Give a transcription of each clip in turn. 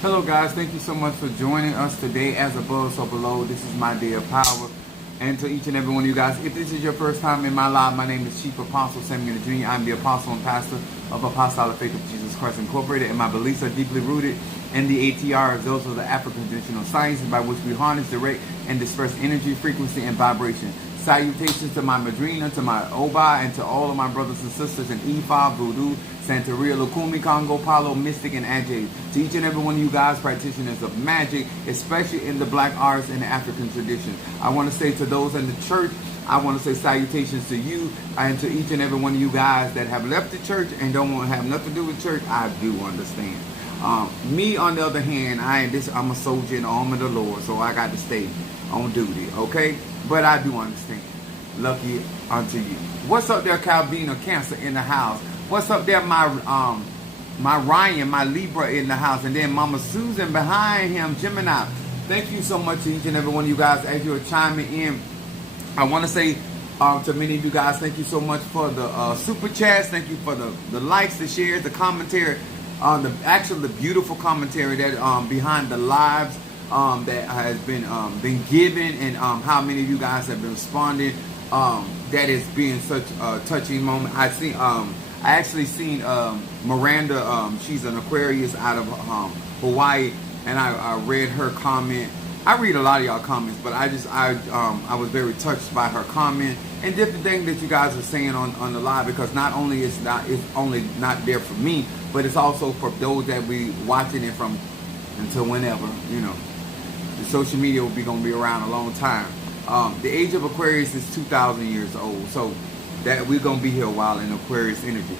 Hello guys, thank you so much for joining us today. As above, so below. This is my day of power. And to each and every one of you guys, if this is your first time in my life, my name is Chief Apostle Samuel Jr. I'm the apostle and pastor of Apostolic Faith of Jesus Christ Incorporated, and my beliefs are deeply rooted in the ATRs. Those are the African traditional sciences by which we harness, direct, and disperse energy, frequency, and vibration. Salutations to my Madrina, to my Oba, and to all of my brothers and sisters in Ifa, Voodoo, Santeria, Lukumi, Congo, Palo, Mystic, and Ajay. To each and every one of you guys, practitioners of magic, especially in the black arts and the African tradition. I want to say to those in the church, I want to say salutations to you and to each and every one of you guys that have left the church and don't want to have nothing to do with church. I do understand. Me, on the other hand, I'm a soldier in the arm of the Lord, so I got to stay on duty, okay? But I do understand. Lucky unto you. What's up there, Calvino Cancer in the house? What's up there, my Ryan, my Libra in the house, and then Mama Susan behind him, Gemini. Thank you so much to each and every one of you guys as you're chiming in. I want to say to many of you guys, thank you so much for the super chats. Thank you for the likes, the shares, the commentary, the beautiful commentary that behind the lives that has been given, and how many of you guys have been responding. That has been such a touching moment. I actually seen Miranda. She's an Aquarius out of Hawaii, and I read her comment. I read a lot of y'all comments, but I was very touched by her comment and different things that you guys are saying on the live, because not only it's only not there for me, but it's also for those that we watching it from until whenever, you know. The social media will be gonna be around a long time. The age of Aquarius is 2,000 years old, so that we're gonna be here a while in Aquarius energy.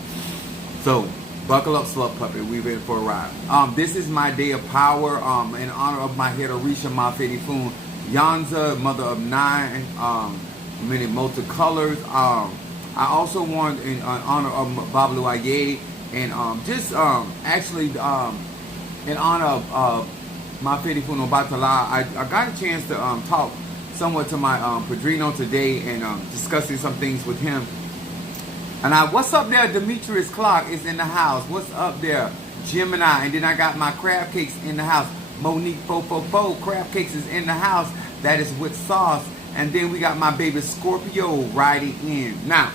So buckle up, slut puppet. We've been for a ride. This is my day of power. In honor of my head Orisha Mafedifun Yanza, mother of 9, many multicolors. I also want in honor of Bablu Aye, and in honor of Mafedifun Obatala. I got a chance to talk somewhat to my Padrino today, and discussing some things with him. And what's up there? Demetrius Clark is in the house. What's up there? Gemini. And then I got my crab cakes in the house. Monique 444 crab cakes is in the house. That is with sauce. And then we got my baby Scorpio riding in. Now,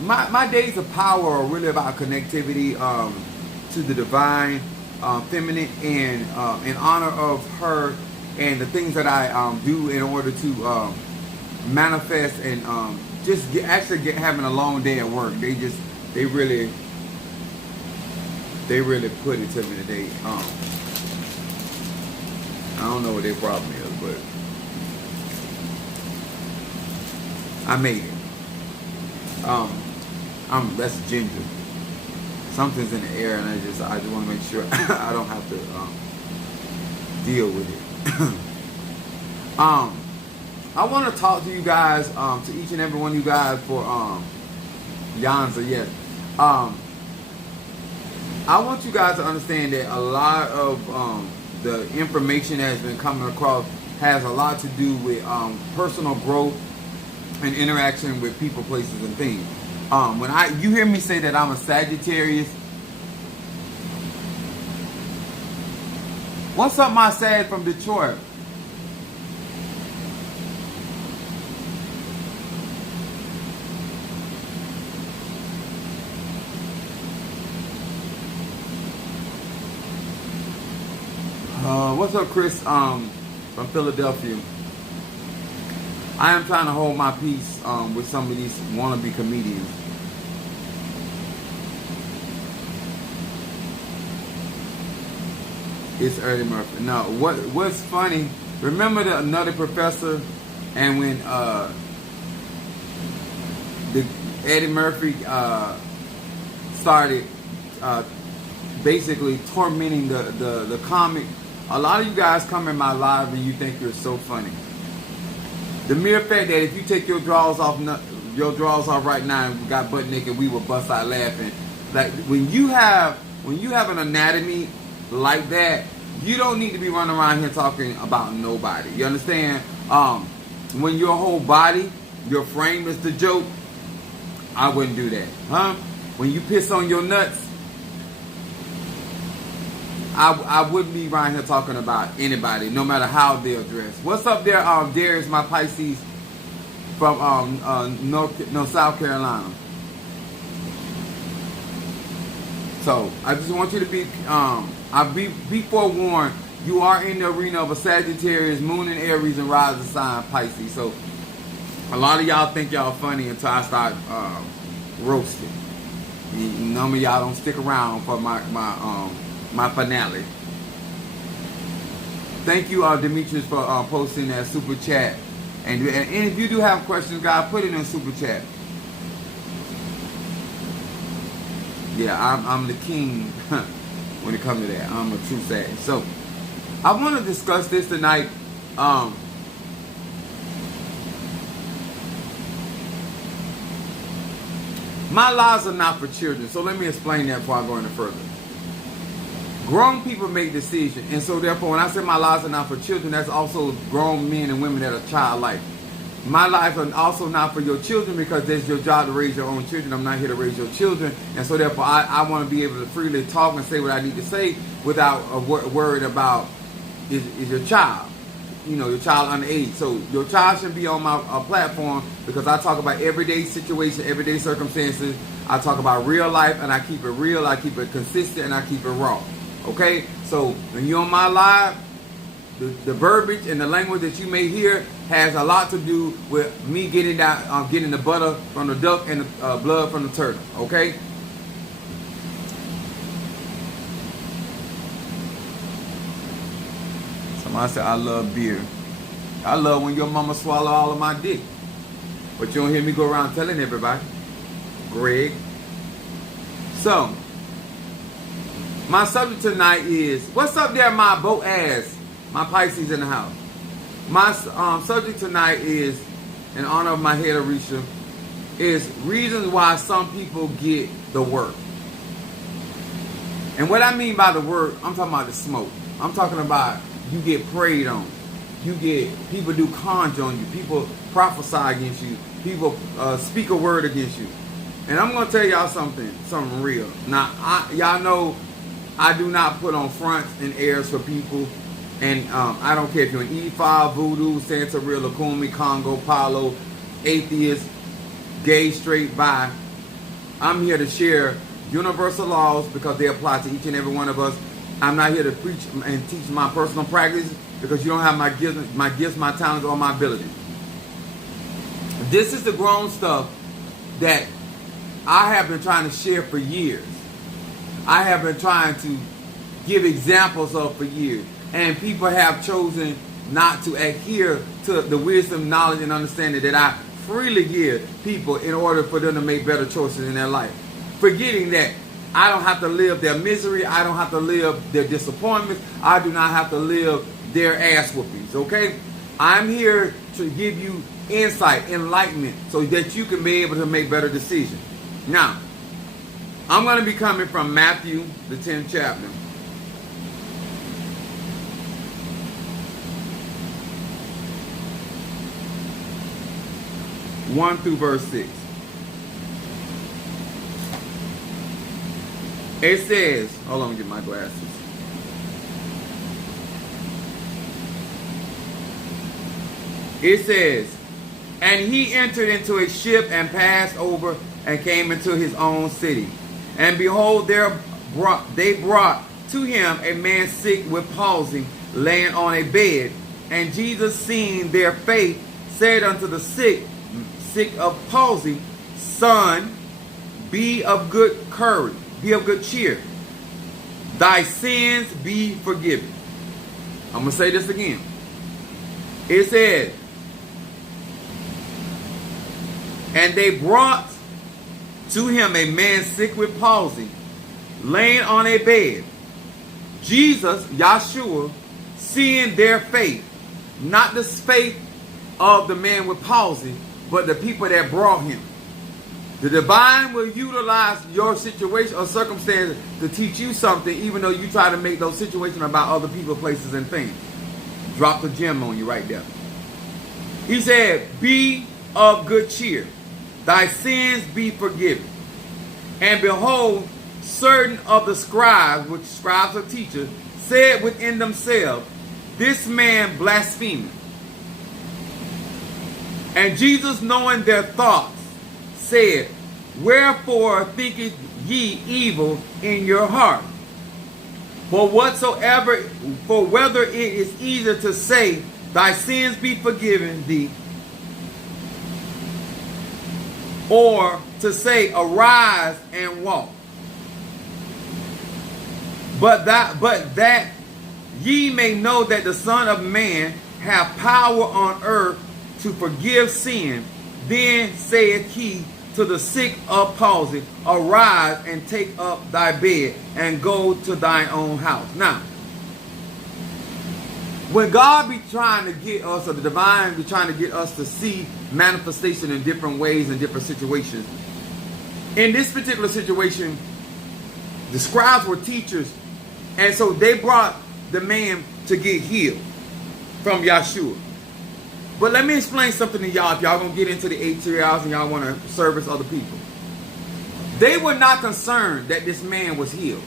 my days of power are really about connectivity to the divine feminine, and in honor of her and the things that I do in order to manifest and having a long day at work. They really put it to me today. I don't know what their problem is, but I made it. That's ginger. Something's in the air, and I just want to make sure I don't have to deal with it. I want to talk to you guys, to each and every one of you guys for Yanza, yes. I want you guys to understand that a lot of the information that has been coming across has a lot to do with personal growth and interaction with people, places, and things. When you hear me say that I'm a Sagittarius, what's up, my Sag from Detroit? What's up, Chris from Philadelphia? I am trying to hold my peace with some of these wannabe comedians. It's Eddie Murphy. No, what's funny, remember the Nutty Professor, and when Eddie Murphy started basically tormenting the comic. A lot of you guys come in my live and you think you're so funny. The mere fact that if you take your drawers off right now and we got butt naked, we will bust out laughing. Like when you have an anatomy like that, you don't need to be running around here talking about nobody. You understand? When your whole body, your frame is the joke, I wouldn't do that. Huh? When you piss on your nuts, I wouldn't be around here talking about anybody, no matter how they're dressed. What's up there, Darius, my Pisces from South Carolina. So I just want you to be forewarned. You are in the arena of a Sagittarius, Moon in Aries, and rising sign Pisces. So a lot of y'all think y'all funny until I start roasting. None of y'all don't stick around for my finale. Thank you, Demetrius, for posting that super chat. And if you do have questions, guys, put it in super chat. Yeah, I'm the king when it comes to that. I'm a true Sag. So I want to discuss this tonight. My lies are not for children. So let me explain that before I go any further. Grown people make decisions. And so therefore, when I say my lies are not for children, that's also grown men and women that are childlike. My life are also not for your children because it's your job to raise your own children. I'm not here to raise your children. And so therefore, I want to be able to freely talk and say what I need to say without worried about is your child. You know, your child underage. So your child should be on my platform because I talk about everyday situation, everyday circumstances. I talk about real life and I keep it real. I keep it consistent and I keep it raw. Okay? So when you're on my live, the verbiage and the language that you may hear has a lot to do with me getting the butter from the duck and the blood from the turtle. Okay? Somebody said, I love beer. I love when your mama swallow all of my dick. But you don't hear me go around telling everybody. Greg. So, my subject tonight is, what's up there, my boat ass? My Pisces in the house. My subject tonight is, in honor of my head Arisha, is reasons why some people get the work. And what I mean by the work, I'm talking about the smoke. I'm talking about you get preyed on. People do conjure on you. People prophesy against you. People speak a word against you. And I'm going to tell y'all something real. Now, y'all know I do not put on fronts and airs for people. And I don't care if you're an E5, Voodoo, Santeria, Lukumi, Congo, Palo, atheist, gay, straight, bi. I'm here to share universal laws because they apply to each and every one of us. I'm not here to preach and teach my personal practice because you don't have my gifts, my talents, or my abilities. This is the grown stuff that I have been trying to share for years. I have been trying to give examples of for years. And people have chosen not to adhere to the wisdom, knowledge, and understanding that I freely give people in order for them to make better choices in their life. Forgetting that I don't have to live their misery. I don't have to live their disappointments. I do not have to live their ass whoopings, okay? I'm here to give you insight, enlightenment, so that you can be able to make better decisions. Now, I'm going to be coming from Matthew, the 10th chapter. One through verse 6. It says, hold on, let me get my glasses. It says, and he entered into a ship and passed over and came into his own city. And behold, they brought to him a man sick with palsy, laying on a bed. And Jesus, seeing their faith, said unto the sick of palsy, Son, be of good courage, be of good cheer. Thy sins be forgiven. I'm going to say this again. It said, and they brought to him a man sick with palsy, laying on a bed. Jesus, Yahshua, seeing their faith, not the faith of the man with palsy, but the people that brought him. The divine will utilize your situation or circumstance to teach you something, even though you try to make those situations about other people, places, and things. Drop the gem on you right there. He said, be of good cheer. Thy sins be forgiven. And behold, certain of the scribes, which scribes are teachers, said within themselves, this man blasphemeth. And Jesus, knowing their thoughts, said, wherefore thinketh ye evil in your heart? For whether it is easier to say, thy sins be forgiven thee, or to say, arise and walk. But that ye may know that the Son of Man hath power on earth to forgive sin, then saith he to the sick of palsy, arise and take up thy bed and go to thine own house. Now, when God be trying to get us, or the divine be trying to get us to see manifestation in different ways in different situations, in this particular situation, the scribes were teachers, and so they brought the man to get healed from Yeshua. But let me explain something to y'all if y'all going to get into the 8 hours and y'all want to service other people. They were not concerned that this man was healed.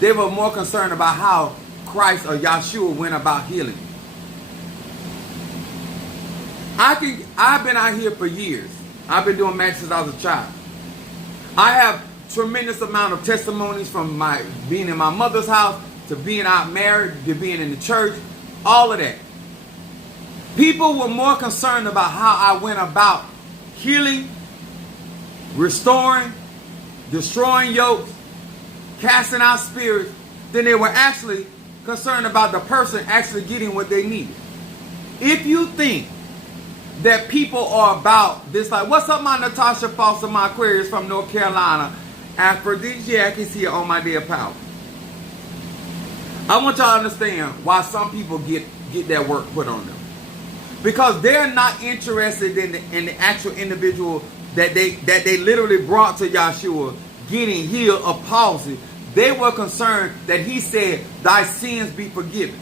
They were more concerned about how Christ or Yeshua went about healing. I've been out here for years. I've been doing magic since I was a child. I have tremendous amount of testimonies from my being in my mother's house to being out married to being in the church, all of that. People were more concerned about how I went about healing, restoring, destroying yokes, casting out spirits, than they were actually concerned about the person actually getting what they needed. If you think that people are about this, like, what's up, my Natasha Foster, my Aquarius from North Carolina, aphrodisiac is here on my day of power. I want y'all to understand why some people get that work put on them. Because they're not interested in the actual individual that they literally brought to Yeshua getting healed of palsy. They were concerned that he said, thy sins be forgiven.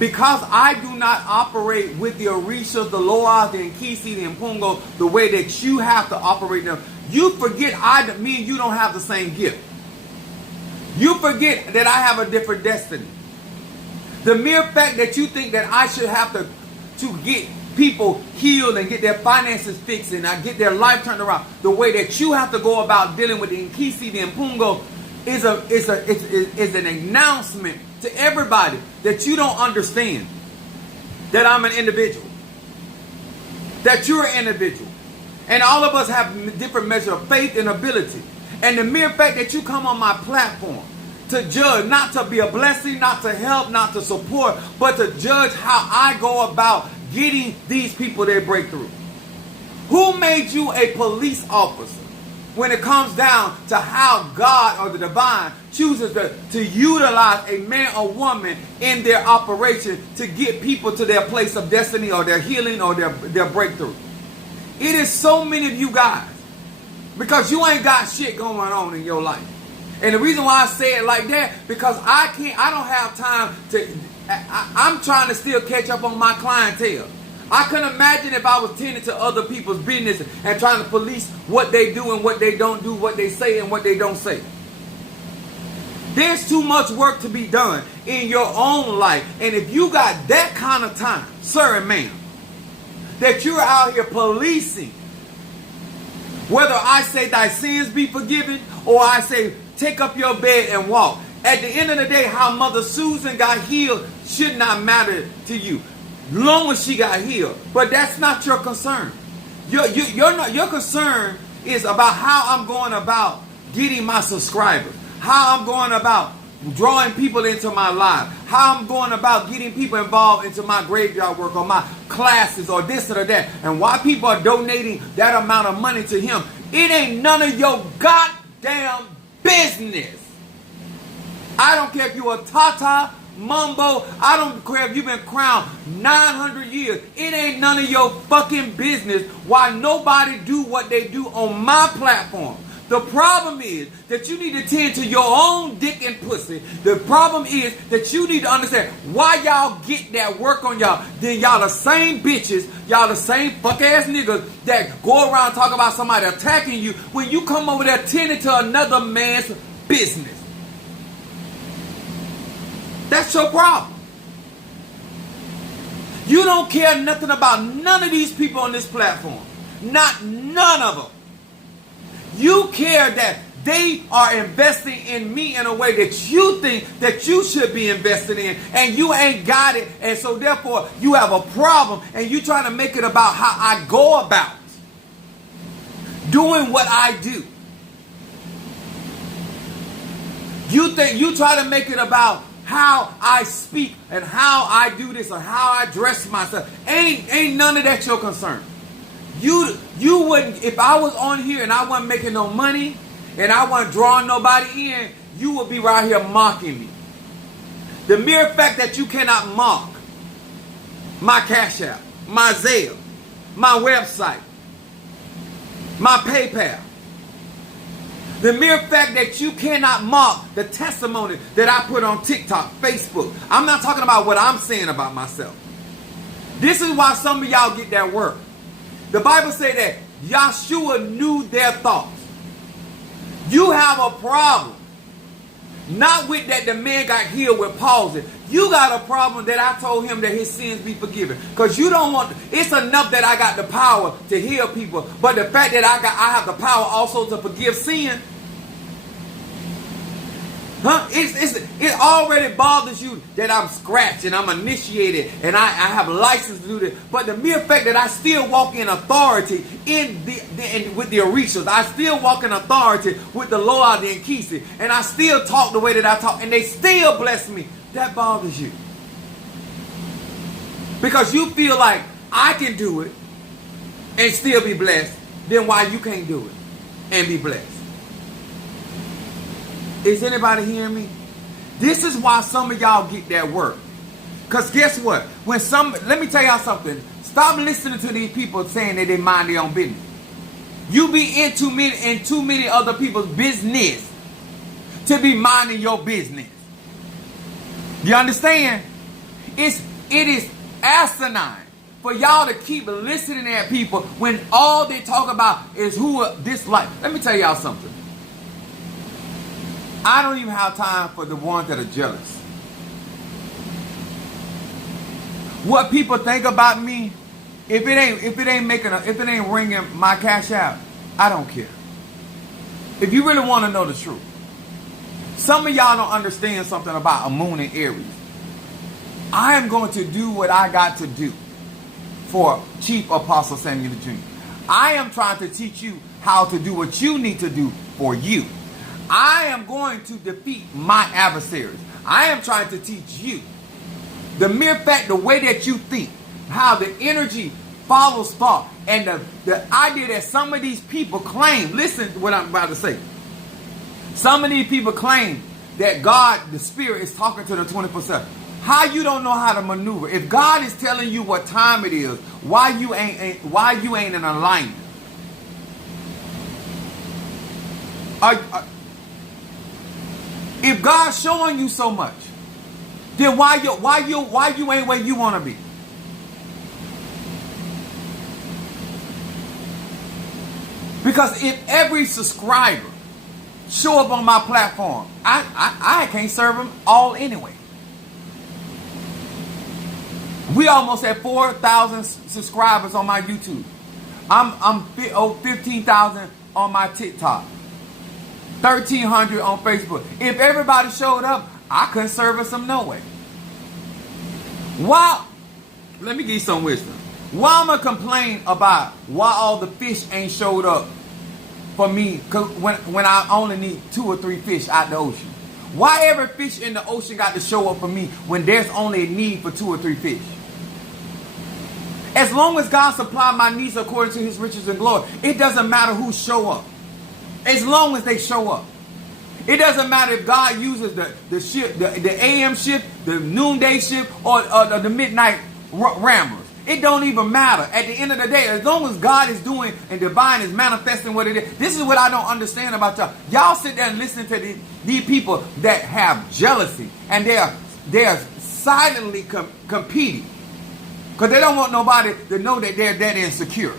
Because I do not operate with the Orishas, the Loas, the Nkisi, the Mpungo, the way that you have to operate them, you forget me and you don't have the same gift. You forget that I have a different destiny. The mere fact that you think that I should have to get people healed and get their finances fixed and get their life turned around, the way that you have to go about dealing with the Nkisi, the Mpungo, is an announcement to everybody that you don't understand that I'm an individual, that you're an individual, and all of us have different measure of faith and ability. And the mere fact that you come on my platform to judge, not to be a blessing, not to help, not to support, but to judge how I go about getting these people their breakthrough. Who made you a police officer when it comes down to how God or the divine chooses to utilize a man or woman in their operation to get people to their place of destiny or their healing or their breakthrough? It is so many of you guys because you ain't got shit going on in your life. And the reason why I say it like that, because I don't have time I'm trying to still catch up on my clientele. I couldn't imagine if I was tending to other people's business and trying to police what they do and what they don't do, what they say and what they don't say. There's too much work to be done in your own life. And if you got that kind of time, sir and ma'am, that you're out here policing, whether I say thy sins be forgiven or I say take up your bed and walk, at the end of the day, how Mother Susan got healed should not matter to you, long as she got healed. But that's not your concern. Your concern is about how I'm going about getting my subscribers, how I'm going about drawing people into my life, how I'm going about getting people involved into my graveyard work or my classes or this or that, and why people are donating that amount of money to him. It ain't none of your goddamn business. I don't care if you're a Tata, Mumbo, I don't care if you've been crowned 900 years. It ain't none of your fucking business why nobody do what they do on my platform. The problem is that you need to tend to your own dick and pussy. The problem is that you need to understand why y'all get that work on y'all. Then y'all the same bitches, y'all the same fuck ass niggas that go around talking about somebody attacking you when you come over there tending to another man's business. That's your problem. You don't care nothing about none of these people on this platform. Not none of them. You care that they are investing in me in a way that you think that you should be invested in, and you ain't got it, and so therefore you have a problem, and you trying to make it about how I go about doing what I do. You try to make it about how I speak and how I do this or how I dress myself. Ain't none of that your concern. You wouldn't, if I was on here and I wasn't making no money and I wasn't drawing nobody in, you would be right here mocking me. The mere fact that you cannot mock my Cash App, my Zelle, my website, my PayPal, the mere fact that you cannot mock the testimony that I put on TikTok, Facebook. I'm not talking about what I'm saying about myself. This is why some of y'all get that work. The Bible says that Yahshua knew their thoughts. You have a problem. Not with that the man got healed with palsy. You got a problem that I told him that his sins be forgiven. Because you don't want, it's enough that I got the power to heal people. But the fact that I have the power also to forgive sin. Huh? It already bothers you that I'm scratched and I'm initiated and I have license to do this. But the mere fact that I still walk in authority with the Orishas, I still walk in authority with the Lord and Kisi, and I still talk the way that I talk, and they still bless me, that bothers you. Because you feel like I can do it and still be blessed, then why you can't do it and be blessed? Is anybody hearing me? This is why some of y'all get that work. Because guess what? Let me tell y'all something. Stop listening to these people saying that they mind their own business. You be in too many other people's business to be minding your business. You understand? It is asinine for y'all to keep listening at people when all they talk about is who dislike. Let me tell y'all something. I don't even have time for the ones that are jealous. What people think about me, if it ain't ringing my cash out, I don't care. If you really want to know the truth, some of y'all don't understand something about a moon in Aries. I am going to do what I got to do for Chief Apostle Samuel Jr. I am trying to teach you how to do what you need to do for you. I am going to defeat my adversaries. I am trying to teach you. The mere fact, the way that you think, how the energy follows thought, and the idea that some of these people claim, listen to what I'm about to say. Some of these people claim that God, the Spirit, is talking to them 24/7. How you don't know how to maneuver? If God is telling you what time it is, why you ain't in alignment? If God's showing you so much, then why you ain't where you want to be? Because if every subscriber show up on my platform, I can't serve them all anyway. We almost at 4,000 subscribers on my YouTube. I'm 15,000 on my TikTok. 1,300 on Facebook. If everybody showed up, I couldn't service them no way. Why? Let me give you some wisdom. Why am I complain about why all the fish ain't showed up for me when I only need 2 or 3 fish out the ocean? Why every fish in the ocean got to show up for me when there's only a need for 2 or 3 fish? As long as God supply my needs according to his riches and glory, it doesn't matter who show up. As long as they show up. It doesn't matter if God uses the shift, the AM shift, the noonday shift, or the midnight ramblers. It don't even matter. At the end of the day, as long as God is doing and divine is manifesting what it is. This is what I don't understand about y'all. Y'all sit there and listen to these people that have jealousy, and they're silently competing because they don't want nobody to know that they're that insecure.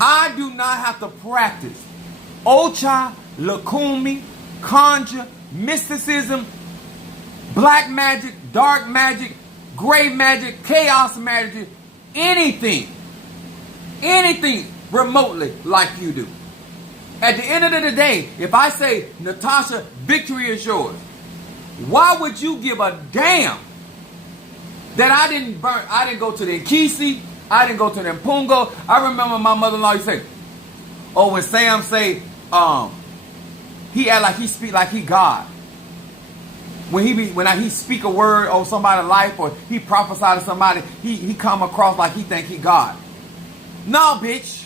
I do not have to practice Ocha lakumi, conjure, mysticism, black magic, dark magic, gray magic, chaos magic, anything remotely like you do. At the end of the day, if I say, Natasha, victory is yours, why would you give a damn that I didn't go to the Nkisi, I didn't go to the Mpungo. I remember my mother-in-law used to say, oh, when Sam say, he act like he speak like he God. When he speak a word on somebody's life or he prophesy to somebody, he come across like he think he God. No, bitch.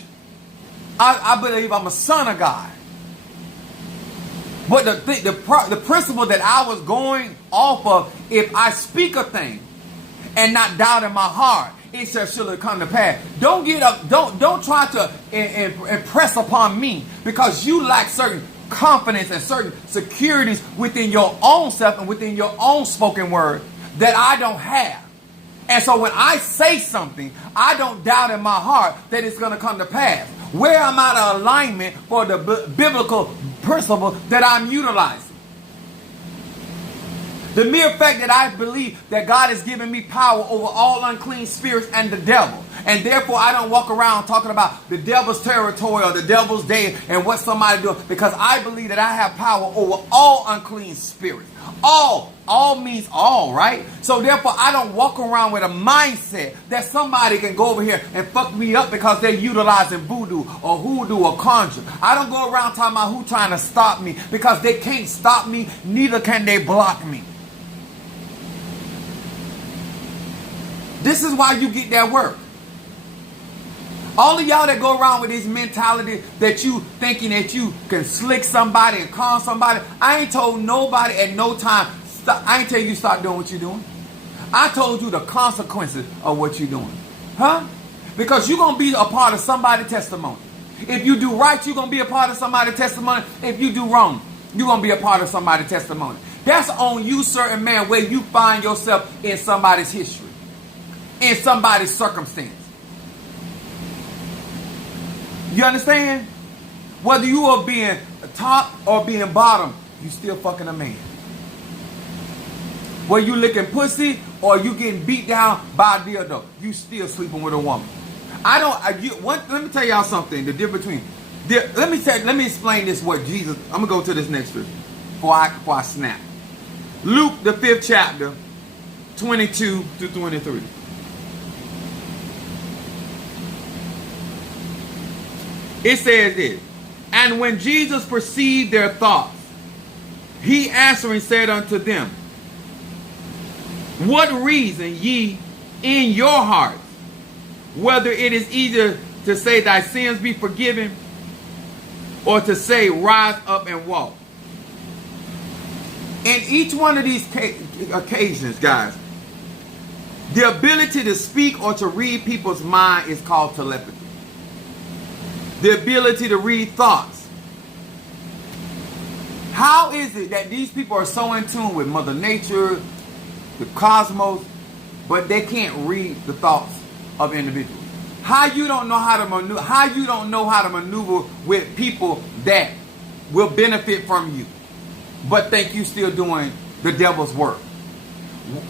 I believe I'm a son of God. But the principle that I was going off of, if I speak a thing and not doubt in my heart, it shall surely come to pass. Don't get up. Don't try to impress upon me because you lack certain confidence and certain securities within your own self and within your own spoken word that I don't have. And so when I say something, I don't doubt in my heart that it's going to come to pass. Where I'm out of alignment for the biblical principle that I'm utilizing. The mere fact that I believe that God has given me power over all unclean spirits and the devil. And therefore I don't walk around talking about the devil's territory or the devil's day and what somebody doing. Because I believe that I have power over all unclean spirits. All means all, right? So therefore I don't walk around with a mindset that somebody can go over here and fuck me up because they're utilizing voodoo or hoodoo or conjure. I don't go around talking about who trying to stop me because they can't stop me, neither can they block me. This is why you get that work. All of y'all that go around with this mentality that you thinking that you can slick somebody and calm somebody, I ain't told nobody at no time, I ain't tell you stop doing what you're doing. I told you the consequences of what you're doing. Huh? Because you're going to be a part of somebody's testimony. If you do right, you're going to be a part of somebody's testimony. If you do wrong, you're going to be a part of somebody's testimony. That's on you, certain man, where you find yourself in somebody's history. In somebody's circumstance. You understand? Whether you are being top or being bottom, you still fucking a man. Whether you licking pussy or you getting beat down by a dildo, you still sleeping with a woman. Let me tell y'all something. The difference between. Let me explain this. What Jesus. I'm gonna go to this next scripture before I snap. Luke the 5th chapter, 22 to 23. It says this, and when Jesus perceived their thoughts, he answering said unto them, what reason ye in your hearts, whether it is either to say thy sins be forgiven, or to say rise up and walk. In each one of these occasions, guys, the ability to speak or to read people's mind is called telepathy. The ability to read thoughts. How is it that these people are so in tune with Mother Nature, the cosmos, but they can't read the thoughts of individuals? How you don't know how to maneuver? How you don't know how to maneuver with people that will benefit from you, but think you still doing the devil's work?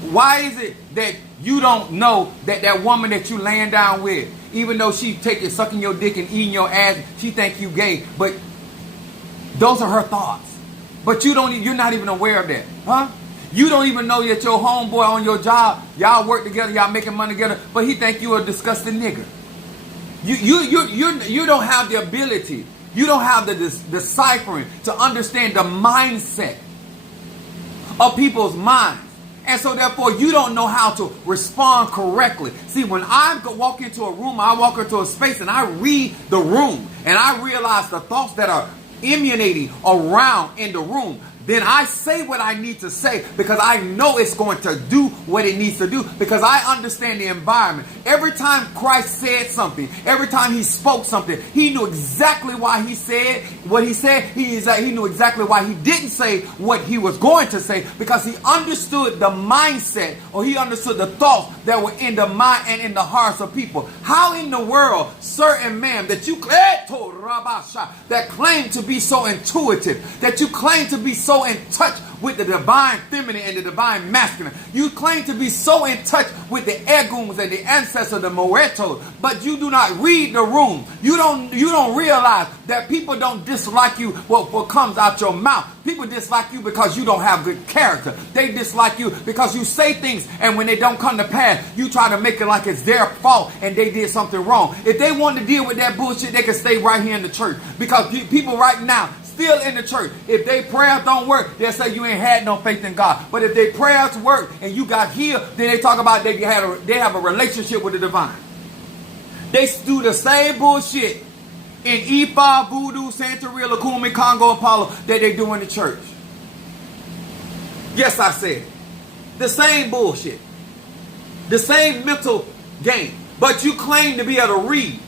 Why is it that you don't know that that woman that you laying down with, even though she sucking your dick and eating your ass, she think you gay, but those are her thoughts. But you're not even aware of that, huh? You don't even know that your homeboy on your job, y'all work together, y'all making money together, but he think you a disgusting nigga. You don't have the ability, you don't have the deciphering to understand the mindset of people's minds. And so therefore, you don't know how to respond correctly. See, when I walk into a room, I walk into a space and I read the room and I realize the thoughts that are emanating around in the room, then I say what I need to say because I know it's going to do what it needs to do because I understand the environment. Every time Christ said something, every time he spoke something, he knew exactly why he said what he said. He knew exactly why he didn't say what he was going to say because he understood the mindset, or he understood the thoughts that were in the mind and in the hearts of people. How in the world, certain man that you that claim to be so intuitive, that you claim to be so in touch with the divine feminine and the divine masculine, you claim to be so in touch with the eguns and the ancestors, the moretos, but you do not read the room. You don't realize that people don't dislike you what comes out your mouth. People dislike you because you don't have good character. They dislike you because you say things, and when they don't come to pass, you try to make it like it's their fault and they did something wrong. If they want to deal with that bullshit, they can stay right here in the church, because people right now still in the church, if their prayers don't work, they'll say you ain't had no faith in God. But if their prayers work and you got healed, then they talk about they have a relationship with the divine. They do the same bullshit in Ifa, Voodoo, Santeria, Lukumi, Congo, Apollo that they do in the church. Yes, I said the same bullshit, the same mental game. But you claim to be able to read.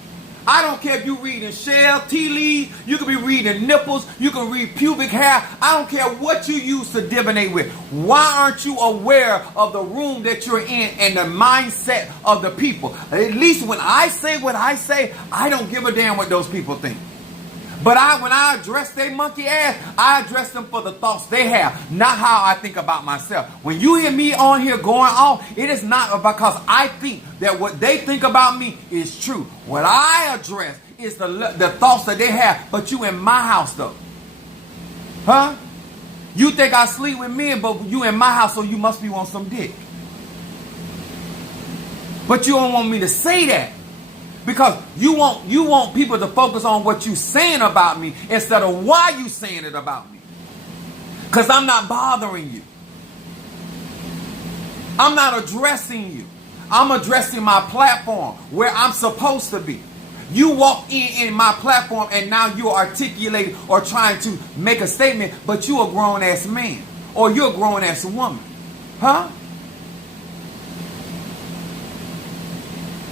I don't care if you reading shell, tea leaves, you can be reading nipples, you can read pubic hair. I don't care what you use to divinate with. Why aren't you aware of the room that you're in and the mindset of the people? At least when I say what I say, I don't give a damn what those people think. But when I address their monkey ass, I address them for the thoughts they have, not how I think about myself. When you hear me on here going on, it is not because I think that what they think about me is true. What I address is the thoughts that they have. But you in my house though. Huh? You think I sleep with men, but you in my house, so you must be on some dick. But you don't want me to say that. Because you want people to focus on what you saying about me instead of why you saying it about me. Because I'm not bothering you. I'm not addressing you. I'm addressing my platform where I'm supposed to be. You walk in my platform and now you're articulating or trying to make a statement, but you're a grown-ass man or you're a grown-ass woman. Huh?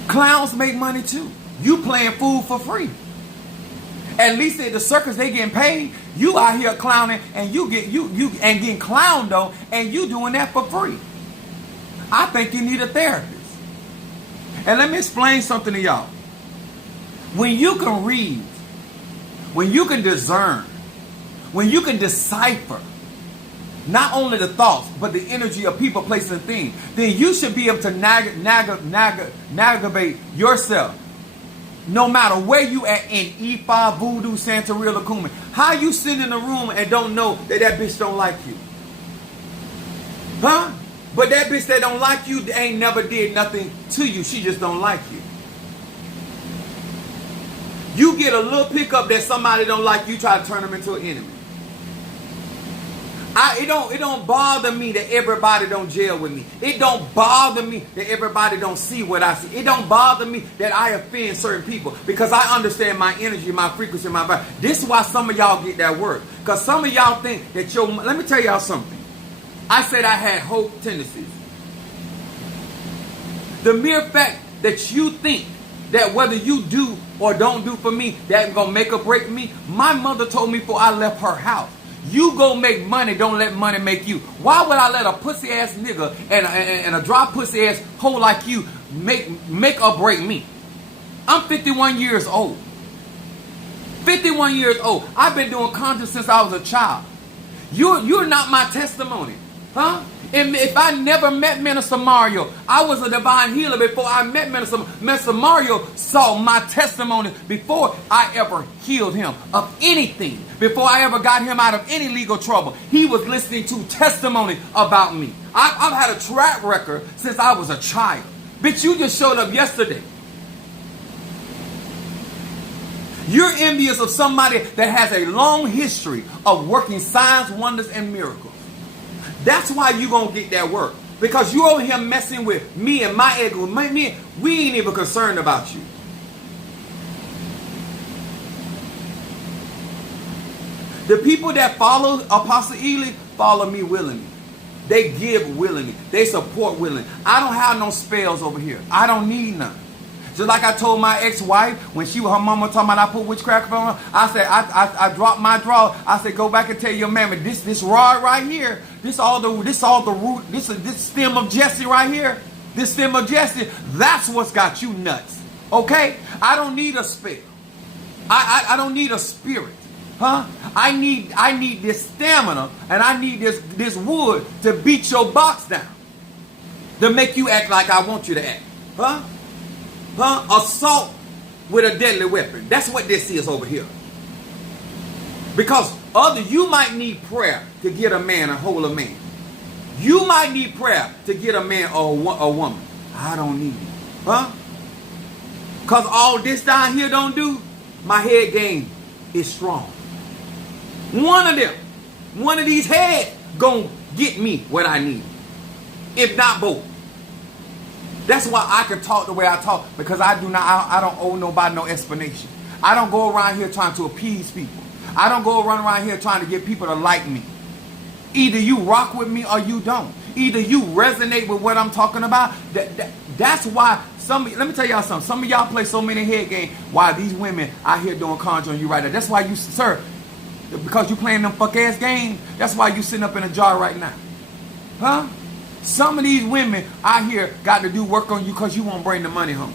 Clowns make money too. You playing food for free. At least at the circus they getting paid. You out here clowning and you getting clowned on, and you doing that for free. I think you need a therapist. And let me explain something to y'all. When you can read, when you can discern, when you can decipher not only the thoughts, but the energy of people, places, and things, then you should be able to navigate yourself. No matter where you at in Ifa, Voodoo, Santeria, Lukumi. How you sit in the room and don't know that bitch don't like you? Huh? But that bitch that don't like you ain't never did nothing to you. She just don't like you. You get a little pickup that somebody don't like you, try to turn them into an enemy. It don't bother me that everybody don't jail with me. It don't bother me that everybody don't see what I see. It don't bother me that I offend certain people, because I understand my energy, my frequency, my vibe. This is why some of y'all get that work. Because some of y'all think that let me tell y'all something. I said I had hope tendencies. The mere fact that you think that whether you do or don't do for me, that's going to make or break me. My mother told me before I left her house, you go make money, don't let money make you. Why would I let a pussy ass nigga and a dry pussy ass hoe like you make or break me? I'm 51 years old. 51 years old. I've been doing content since I was a child. You're not my testimony. Huh? And if I never met Minister Mario, I was a divine healer before I met Minister Mario saw my testimony before I ever healed him of anything. Before I ever got him out of any legal trouble, he was listening to testimony about me. I've had a track record since I was a child. Bitch, you just showed up yesterday. You're envious of somebody that has a long history of working signs, wonders, and miracles. That's why you gonna get that work. Because you over here messing with me and my ego. We ain't even concerned about you. The people that follow Apostle Ely follow me willingly. They give willingly. They support willingly. I don't have no spells over here. I don't need none. Just like I told my ex-wife when her mama talking about I put witchcraft on her, I said I dropped my draw. I said go back and tell your mammy this rod right here, this stem of Jesse right here, this stem of Jesse, that's what's got you nuts. Okay? I don't need a spell. I don't need a spirit. Huh? I need this stamina, and I need this wood to beat your box down. To make you act like I want you to act. Huh? Assault with a deadly weapon. That's what this is over here. Because you might need prayer to get a man and hold a man. You might need prayer to get a man or a woman. I don't need it. Huh? Because all this down here don't do, my head game is strong. One of these heads gonna get me what I need. If not both. That's why I can talk the way I talk, because I don't owe nobody no explanation. I don't go around here trying to appease people. I don't go around here trying to get people to like me. Either you rock with me or you don't. Either you resonate with what I'm talking about. That's why let me tell y'all something. Some of y'all play so many head games while these women out here doing conjuring you right now. That's why you, sir, because you playing them fuck ass games, that's why you sitting up in a jar right now. Huh? Some of these women out here got to do work on you because you won't bring the money home.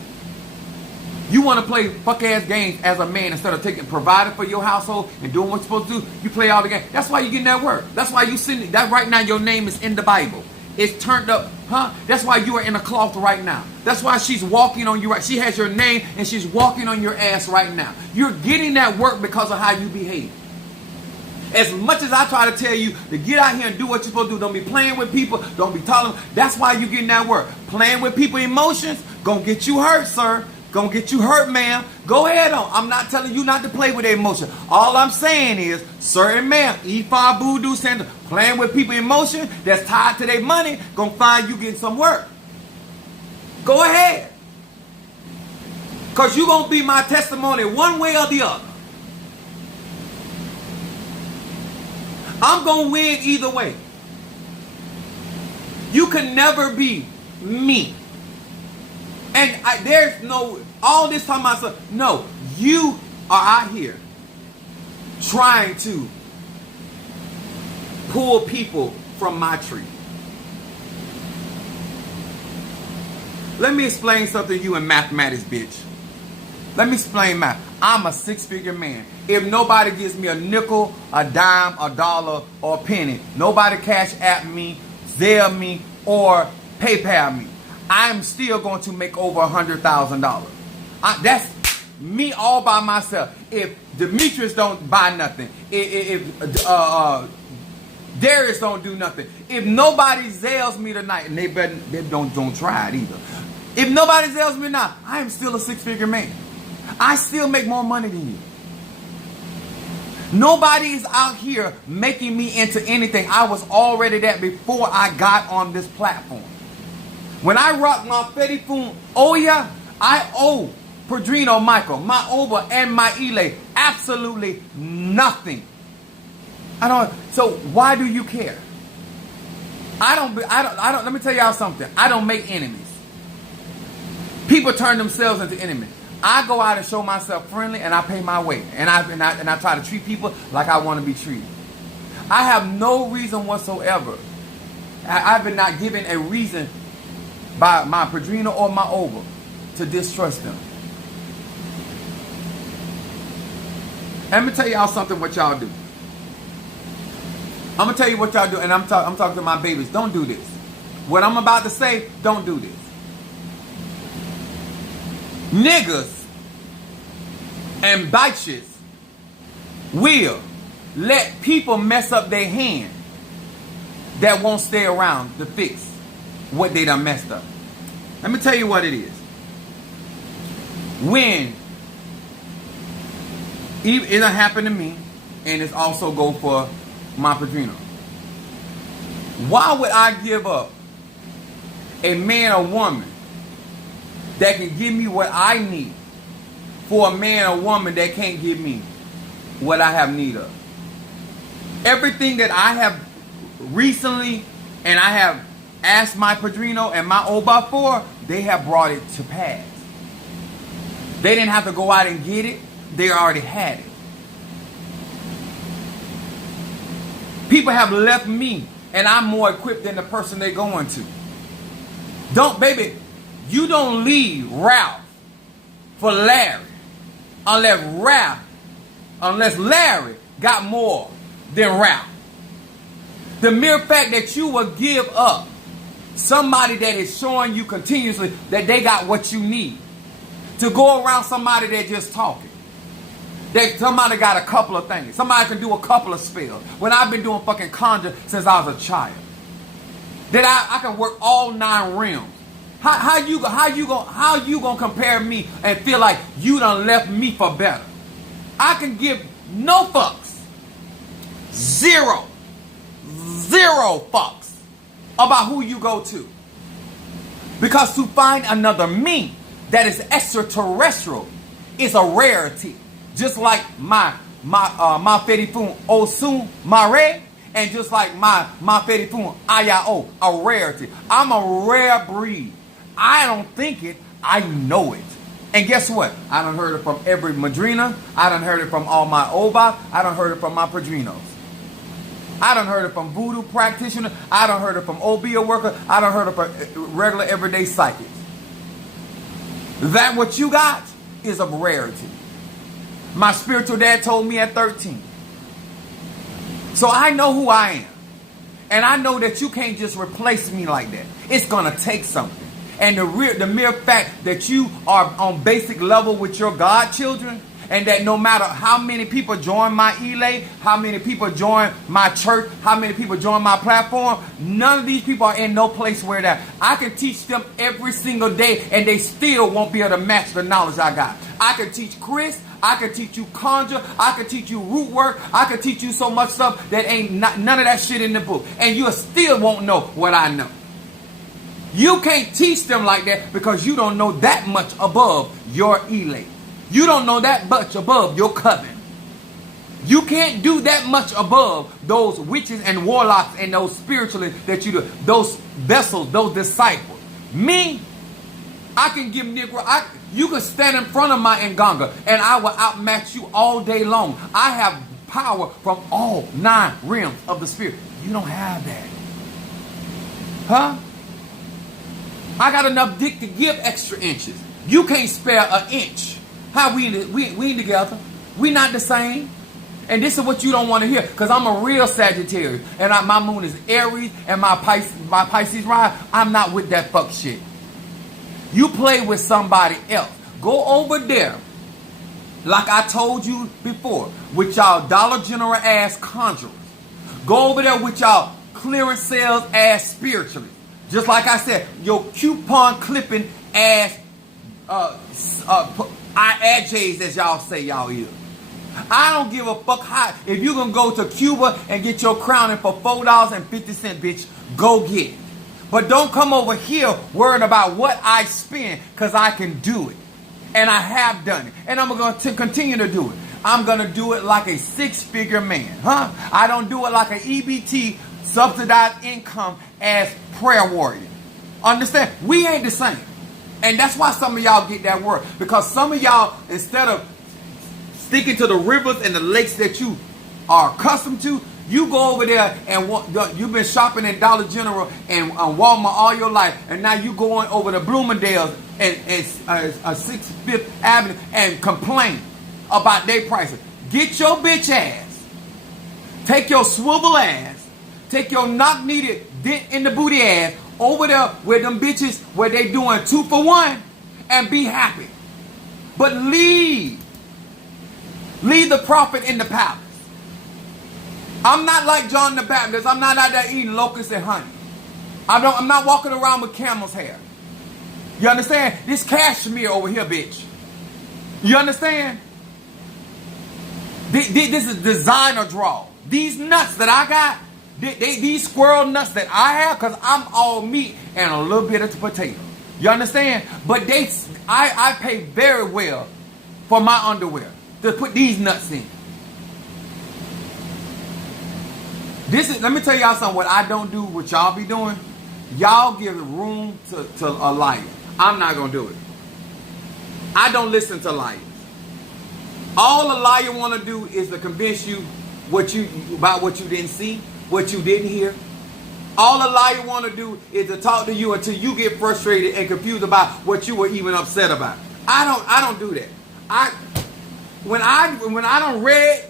You want to play fuck ass games as a man instead of providing for your household and doing what you're supposed to do. You play all the games. That's why you getting that work. That's why you sitting that right now. Your name is in the Bible. It's turned up, huh? That's why you are in a cloth right now. That's why she's walking on you right. She has your name and she's walking on your ass right now. You're getting that work because of how you behave. As much as I try to tell you to get out here and do what you're supposed to do, don't be playing with people, don't be talking. That's why you're getting that work. Playing with people's emotions gonna get you hurt, sir. Gonna get you hurt, ma'am. Go ahead on. I'm not telling you not to play with their emotion. All I'm saying is, certain ma'am, Ifa, Voodoo, Santa, playing with people's emotion that's tied to their money, gonna find you getting some work. Go ahead. Because you're gonna be my testimony one way or the other. I'm going to win either way. You can never be me. And there's no, all this time myself, no, you are out here trying to pull people from my tree. Let me explain something to you in mathematics, bitch. Let me explain math. I'm a six-figure man. If nobody gives me a nickel, a dime, a dollar, or a penny, nobody cash app me, Zelle me, or PayPal me, I'm still going to make over $100,000. That's me all by myself. If Demetrius don't buy nothing, if Darius don't do nothing, if nobody Zelles me tonight, and they don't try it either. If nobody Zelles me now, I am still a six-figure man. I still make more money than you. Nobody is out here making me into anything. I was already that before I got on this platform. When I rock my Fetty Foon Oya, I owe Padrino Michael, my Oba, and my Ile absolutely nothing. So why do you care? Let me tell y'all something. I don't make enemies. People turn themselves into enemies. I go out and show myself friendly, and I pay my way, and I try to treat people like I want to be treated. I have no reason whatsoever. I've been not given a reason by my Padrino or my Oba to distrust them. Let me tell y'all something what y'all do. I'm gonna tell you what y'all do, and I'm talking to my babies. Don't do this. What I'm about to say, don't do this. Niggas and bitches will let people mess up their hand that won't stay around to fix what they done messed up. Let me tell you what it is. When it done happened to me, and it's also go for my Padrino. Why would I give up a man or woman that can give me what I need for a man or woman that can't give me what I have need of? Everything that I have recently and I have asked my padrino and my Oba for, they have brought it to pass. They didn't have to go out and get it. They already had it. People have left me, and I'm more equipped than the person they're going to. Baby, you don't leave Ralph for Larry unless Larry got more than Ralph. The mere fact that you will give up somebody that is showing you continuously that they got what you need, to go around somebody that just talking, that somebody got a couple of things, somebody can do a couple of spells, when I've been doing fucking conjure since I was a child, that I can work all 9 realms. How you gonna compare me and feel like you done left me for better? I can give no fucks, zero fucks about who you go to, because to find another me that is extraterrestrial is a rarity. Just like my Ferifun Osun Mare, and just like my Ferifun Ayao, a rarity. I'm a rare breed. I don't think it, I know it. And guess what? I done heard it from every Madrina. I done heard it from all my Oba. I done heard it from my Padrinos. I done heard it from voodoo practitioners. I done heard it from Obia worker. I done heard it from regular everyday psychics. That what you got is a rarity. My spiritual dad told me at 13. So I know who I am. And I know that you can't just replace me like that. It's going to take something. And the mere fact that you are on basic level with your godchildren, and that no matter how many people join my elay, how many people join my church, how many people join my platform, none of these people are in no place where that I can teach them every single day and they still won't be able to match the knowledge I got. I can teach Chris, I can teach you conjure, I can teach you root work, I can teach you so much stuff that ain't none of that shit in the book. And you still won't know what I know. You can't teach them like that because you don't know that much above your elate. You don't know that much above your coven. You can't do that much above those witches and warlocks and those spiritualists that you do, those vessels, those disciples. Me, I can give Negro, you can stand in front of my Nganga and I will outmatch you all day long. I have power from all 9 realms of the spirit. You don't have that. Huh? I got enough dick to give extra inches. You can't spare an inch. How we together? We not the same. And this is what you don't want to hear, because I'm a real Sagittarius. And my moon is Aries and my Pisces rise. I'm not with that fuck shit. You play with somebody else. Go over there, like I told you before, with y'all Dollar General ass conjurers. Go over there with y'all clearance sales ass spiritualists. Just like I said, your coupon clipping ass IAJs, as y'all say y'all is. I don't give a fuck how. If you gonna go to Cuba and get your crowning for $4.50, bitch, go get it. But don't come over here worrying about what I spend, because I can do it. And I have done it. And I'm going to continue to do it. I'm going to do it like a 6-figure man. Huh? I don't do it like an EBT, subsidized income, as prayer warrior. Understand? We ain't the same. And that's why some of y'all get that word. Because some of y'all, instead of sticking to the rivers and the lakes that you are accustomed to, you go over there and you've been shopping at Dollar General and Walmart all your life, and now you going over to Bloomingdale's and 65th Avenue and complain about their prices. Get your bitch ass, take your swivel ass, take your knock-needed dent in the booty ass over there where them bitches, where they doing 2 for 1, and be happy. But leave the prophet in the palace. I'm not like John the Baptist. I'm not out there eating locusts and honey. I'm not walking around with camel's hair. You understand? This cashmere over here, bitch. You understand? This is designer draw. These nuts that I got, these squirrel nuts that I have, because I'm all meat and a little bit of potato. You understand? But I pay very well for my underwear to put these nuts in. Let me tell y'all something. What I don't do, what y'all be doing, y'all give room to a liar. I'm not gonna do it. I don't listen to liars. All a liar want to do is to convince you about what you didn't see, what you didn't hear. All a liar want to do is to talk to you until you get frustrated and confused about what you were even upset about. I don't do that. When I done read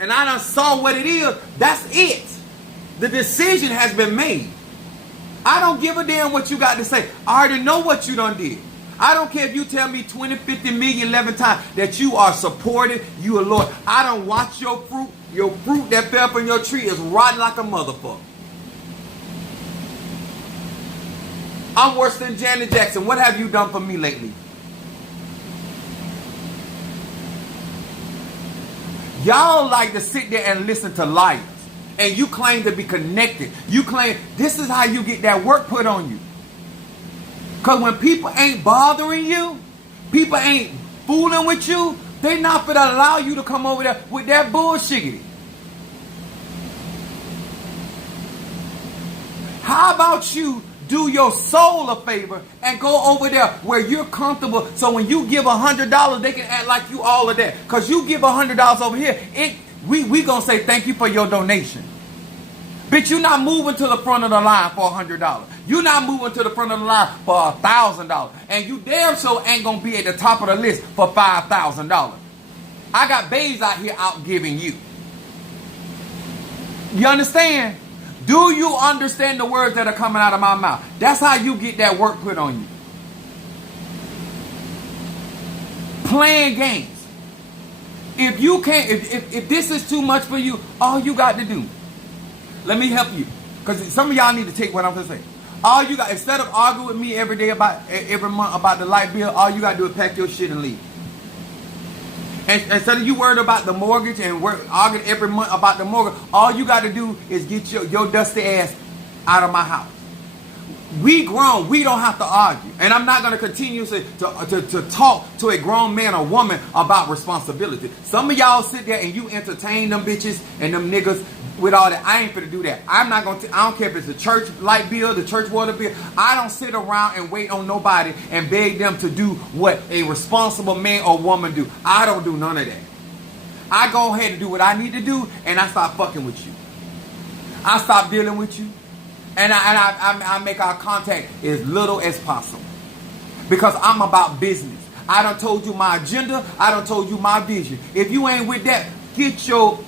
and I done saw what it is, that's it. The decision has been made. I don't give a damn what you got to say. I already know what you done did. I don't care if you tell me 20, 50 million, 11 times that you are supported, you are Lord. I don't watch your fruit. Your fruit that fell from your tree is rotten like a motherfucker. I'm worse than Janet Jackson. What have you done for me lately? Y'all like to sit there and listen to liars. And you claim to be connected. You claim this is how you get that work put on you. Because when people ain't bothering you, people ain't fooling with you, they not going to allow you to come over there with that bullshit. How about you do your soul a favor and go over there where you're comfortable, so when you give $100, they can act like you all of that. Because you give $100 over here, we going to say thank you for your donation. Bitch, you're not moving to the front of the line for $100. You're not moving to the front of the line for $1,000. And you damn sure ain't going to be at the top of the list for $5,000. I got babes out here out giving you. You understand? Do you understand the words that are coming out of my mouth? That's how you get that work put on you. Playing games. If you can't, if this is too much for you, all you got to do, let me help you. Because some of y'all need to take what I'm going to say. All you got, instead of arguing with me every day every month about the light bill, all you got to do is pack your shit and leave. And instead of you worried about the mortgage and arguing every month about the mortgage, all you got to do is get your dusty ass out of my house. We grown. We don't have to argue. And I'm not going to continue to talk to a grown man or woman about responsibility. Some of y'all sit there and you entertain them bitches and them niggas with all that. I ain't finna do that. I'm not going to. I don't care if it's the church light bill, the church water bill. I don't sit around and wait on nobody and beg them to do what a responsible man or woman do. I don't do none of that. I go ahead and do what I need to do, and I stop fucking with you. I stop dealing with you, and I make our contact as little as possible, because I'm about business. I done told you my agenda. I done told you my vision. If you ain't with that, get your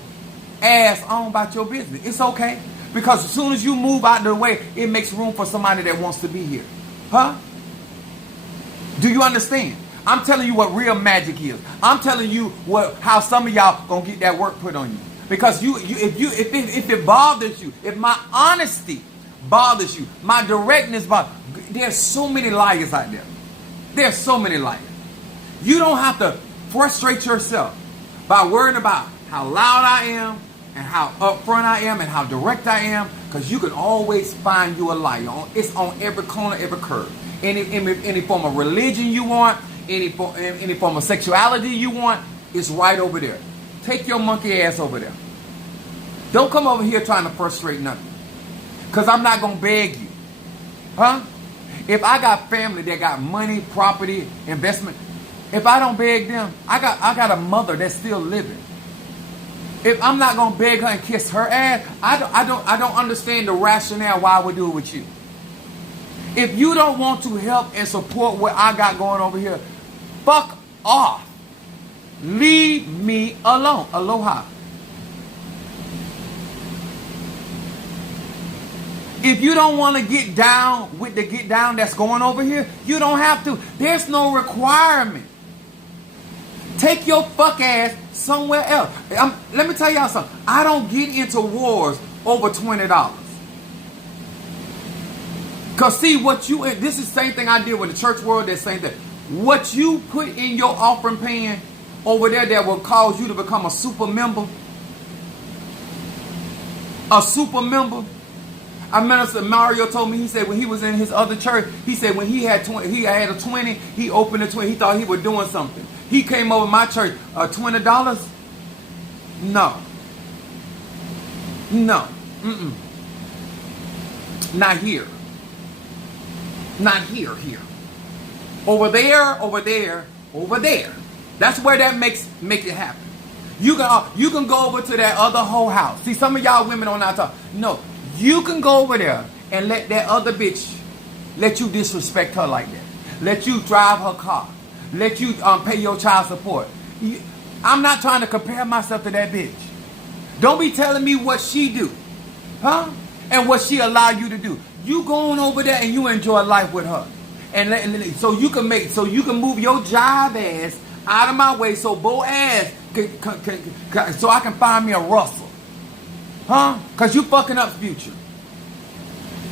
ass on about your business. It's okay. Because as soon as you move out of the way, it makes room for somebody that wants to be here. Huh? Do you understand? I'm telling you what real magic is. I'm telling you how some of y'all gonna get that work put on you. Because if it bothers you, if my honesty bothers you, my directness bothers you, there's so many liars out there. There's so many liars. You don't have to frustrate yourself by worrying about how loud I am, and how upfront I am, and how direct I am, because you can always find you a liar. It's on every corner, every curve. Any form of religion you want, any form of sexuality you want, it's right over there. Take your monkey ass over there. Don't come over here trying to frustrate nothing, because I'm not going to beg you. Huh? If I got family that got money, property, investment, if I don't beg them, I got a mother that's still living. If I'm not gonna beg her and kiss her ass, I don't understand the rationale why I would do it with you. If you don't want to help and support what I got going over here, fuck off. Leave me alone. Aloha. If you don't want to get down with the get down that's going over here, you don't have to. There's no requirement. Take your fuck ass somewhere else. Let me tell y'all something. I don't get into wars over $20. Because see, this is the same thing I did with the church world, that same thing. What you put in your offering pan over there that will cause you to become a super member. A super member. Minister Mario told me, he said when he was in his other church, he said when he had a 20, he opened a 20, he thought he was doing something. He came over my church, $20? No. Mm-mm. Not here. Not here, here. Over there, over there, over there. That's where that make it happen. You can go over to that other whole house. See, some of y'all women on that talk. No, you can go over there and let that other bitch let you disrespect her like that. Let you drive her car. Let you pay your child support. I'm not trying to compare myself to that bitch. Don't be telling me what she do, huh? And what she allow you to do. You going over there and you enjoy life with her, and so you can move your jive ass out of my way, so Bo ass so I can find me a Russell, huh? Cause you fucking up future.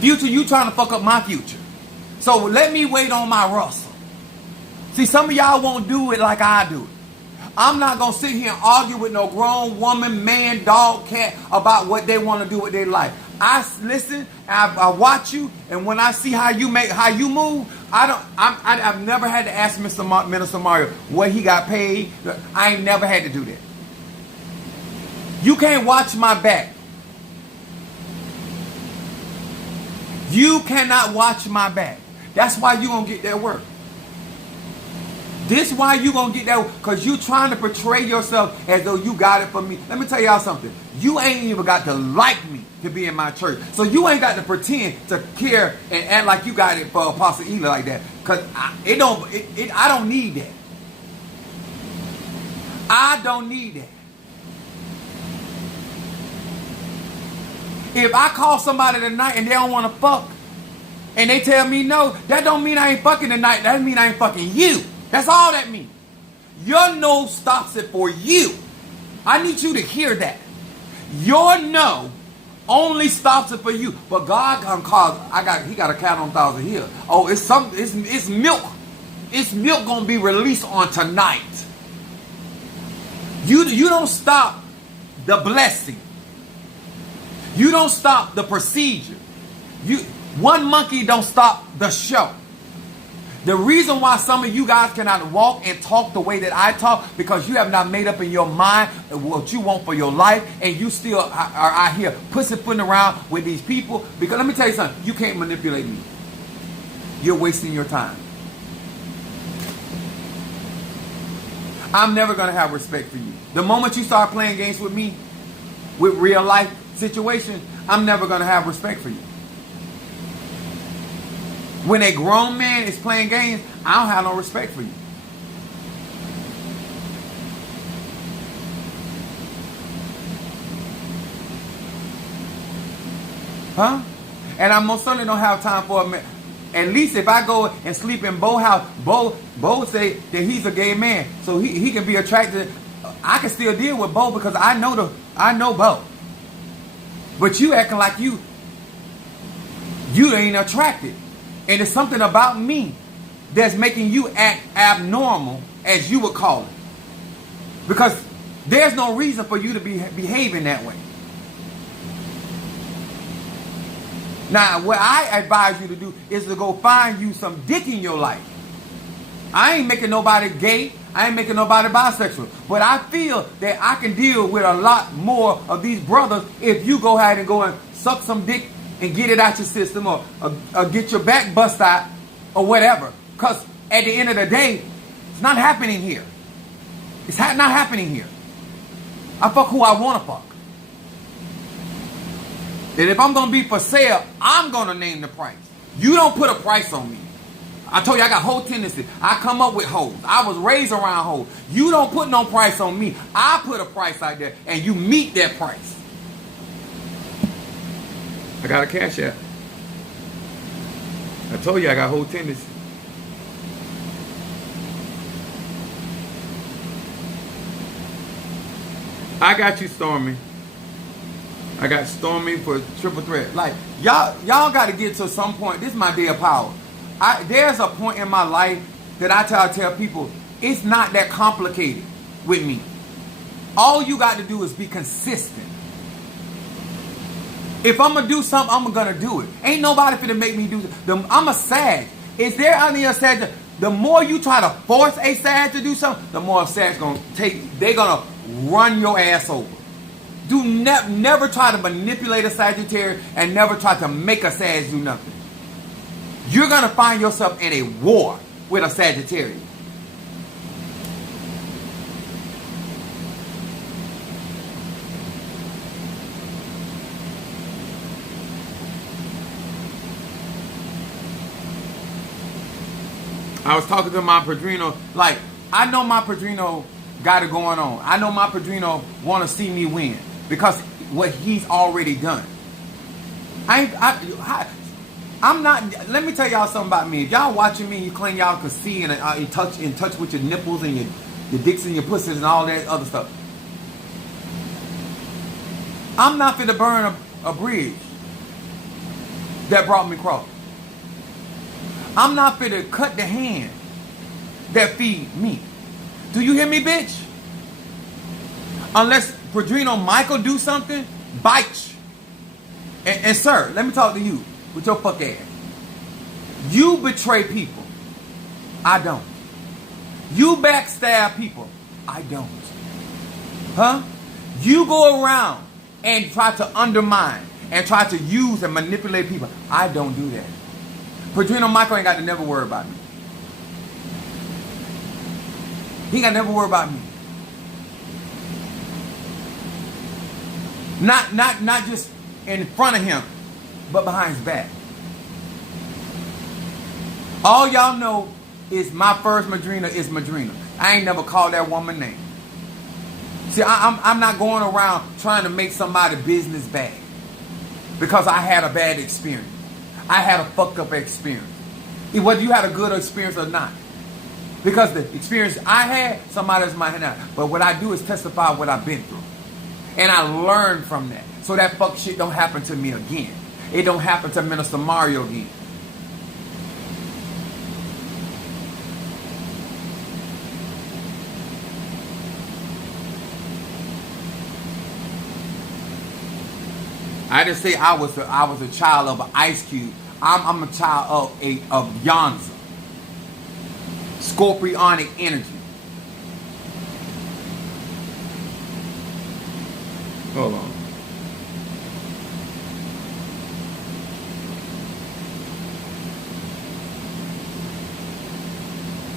Future, you trying to fuck up my future. So let me wait on my Russell. See, some of y'all won't do it like I do it. I'm not going to sit here and argue with no grown woman, man, dog, cat about what they want to do with their life. I listen, I watch you, and when I see how you move, I've never had to ask Minister Mario what he got paid. I ain't never had to do that. You can't watch my back. You cannot watch my back. That's why you going to get that work. This why you going to get that, because you trying to portray yourself as though you got it from me. Let me tell y'all something. You ain't even got to like me to be in my church. So you ain't got to pretend to care and act like you got it for Apostle Eli like that. Because I don't need that. I don't need that. If I call somebody tonight and they don't want to fuck, and they tell me no, that don't mean I ain't fucking tonight. That mean I ain't fucking you. That's all that means. Your no stops it for you. I need you to hear that. Your no only stops it for you. But God can cause, he got a cat on 1,000 hills. Oh, it's milk. It's milk gonna be released on tonight. You don't stop the blessing. You don't stop the procedure. One monkey don't stop the show. The reason why some of you guys cannot walk and talk the way that I talk, because you have not made up in your mind what you want for your life, and you still are out here pussyfooting around with these people. Because let me tell you something, you can't manipulate me. You're wasting your time. I'm never going to have respect for you. The moment you start playing games with me, with real life situation, I'm never going to have respect for you. When a grown man is playing games, I don't have no respect for you. Huh? And I most certainly don't have time for a man. At least if I go and sleep in Bo's house, Bo say that he's a gay man, so he can be attracted. I can still deal with Bo because I know Bo. But you acting like you ain't attracted. And it's something about me that's making you act abnormal, as you would call it. Because there's no reason for you to be behaving that way. Now, what I advise you to do is to go find you some dick in your life. I ain't making nobody gay. I ain't making nobody bisexual. But I feel that I can deal with a lot more of these brothers if you go ahead and go and suck some dick and get it out your system, or get your back bust out, or whatever. Because at the end of the day, it's not happening here. It's not happening here. I fuck who I want to fuck. And if I'm going to be for sale, I'm going to name the price. You don't put a price on me. I told you I got whole tendency. I come up with hoes. I was raised around hoes. You don't put no price on me. I put a price out there, and you meet that price. I got a cash app. I told you I got whole tendency. I got you, Stormy. I got Stormy for triple threat. Like, y'all got to get to some point. This is my day of power. There's a point in my life that I tell people, it's not that complicated with me. All you got to do is be consistent. If I'm going to do something, I'm going to do it. Ain't nobody finna make me do it. I'm a Sag. Is there any Sag? The more you try to force a Sag to do something, the more a Sag's going to take. They're going to run your ass over. Never try to manipulate a Sagittarius and never try to make a Sag do nothing. You're going to find yourself in a war with a Sagittarius. I was talking to my Padrino, like, I know my Padrino got it going on. I know my Padrino want to see me win because what he's already done. I'm not, let me tell y'all something about me. If y'all watching me, you claim y'all can see and in touch with your nipples and your dicks and your pussies and all that other stuff. I'm not fit to burn a bridge that brought me across. I'm not fit to cut the hand that feed me. Do you hear me, bitch? Unless Padrino Michael do something, bite you. And sir, let me talk to you with your fuck ass. You betray people. I don't. You backstab people. I don't. Huh? You go around and try to undermine and try to use and manipulate people. I don't do that. Padrino Michael ain't got to never worry about me. He got to never worry about me. Not just in front of him, but behind his back. All y'all know is my first Madrina is Madrina. I ain't never called that woman name. See, I'm not going around trying to make somebody business bad because I had a bad experience. I had a fucked up experience. Whether you had a good experience or not. Because the experience I had, somebody else might have not. But what I do is testify what I've been through. And I learned from that. So that fuck shit don't happen to me again. It don't happen to Minister Mario again. I didn't say I was a child of an Ice Cube. I'm a child of Yanza. Scorpionic energy. Hold on.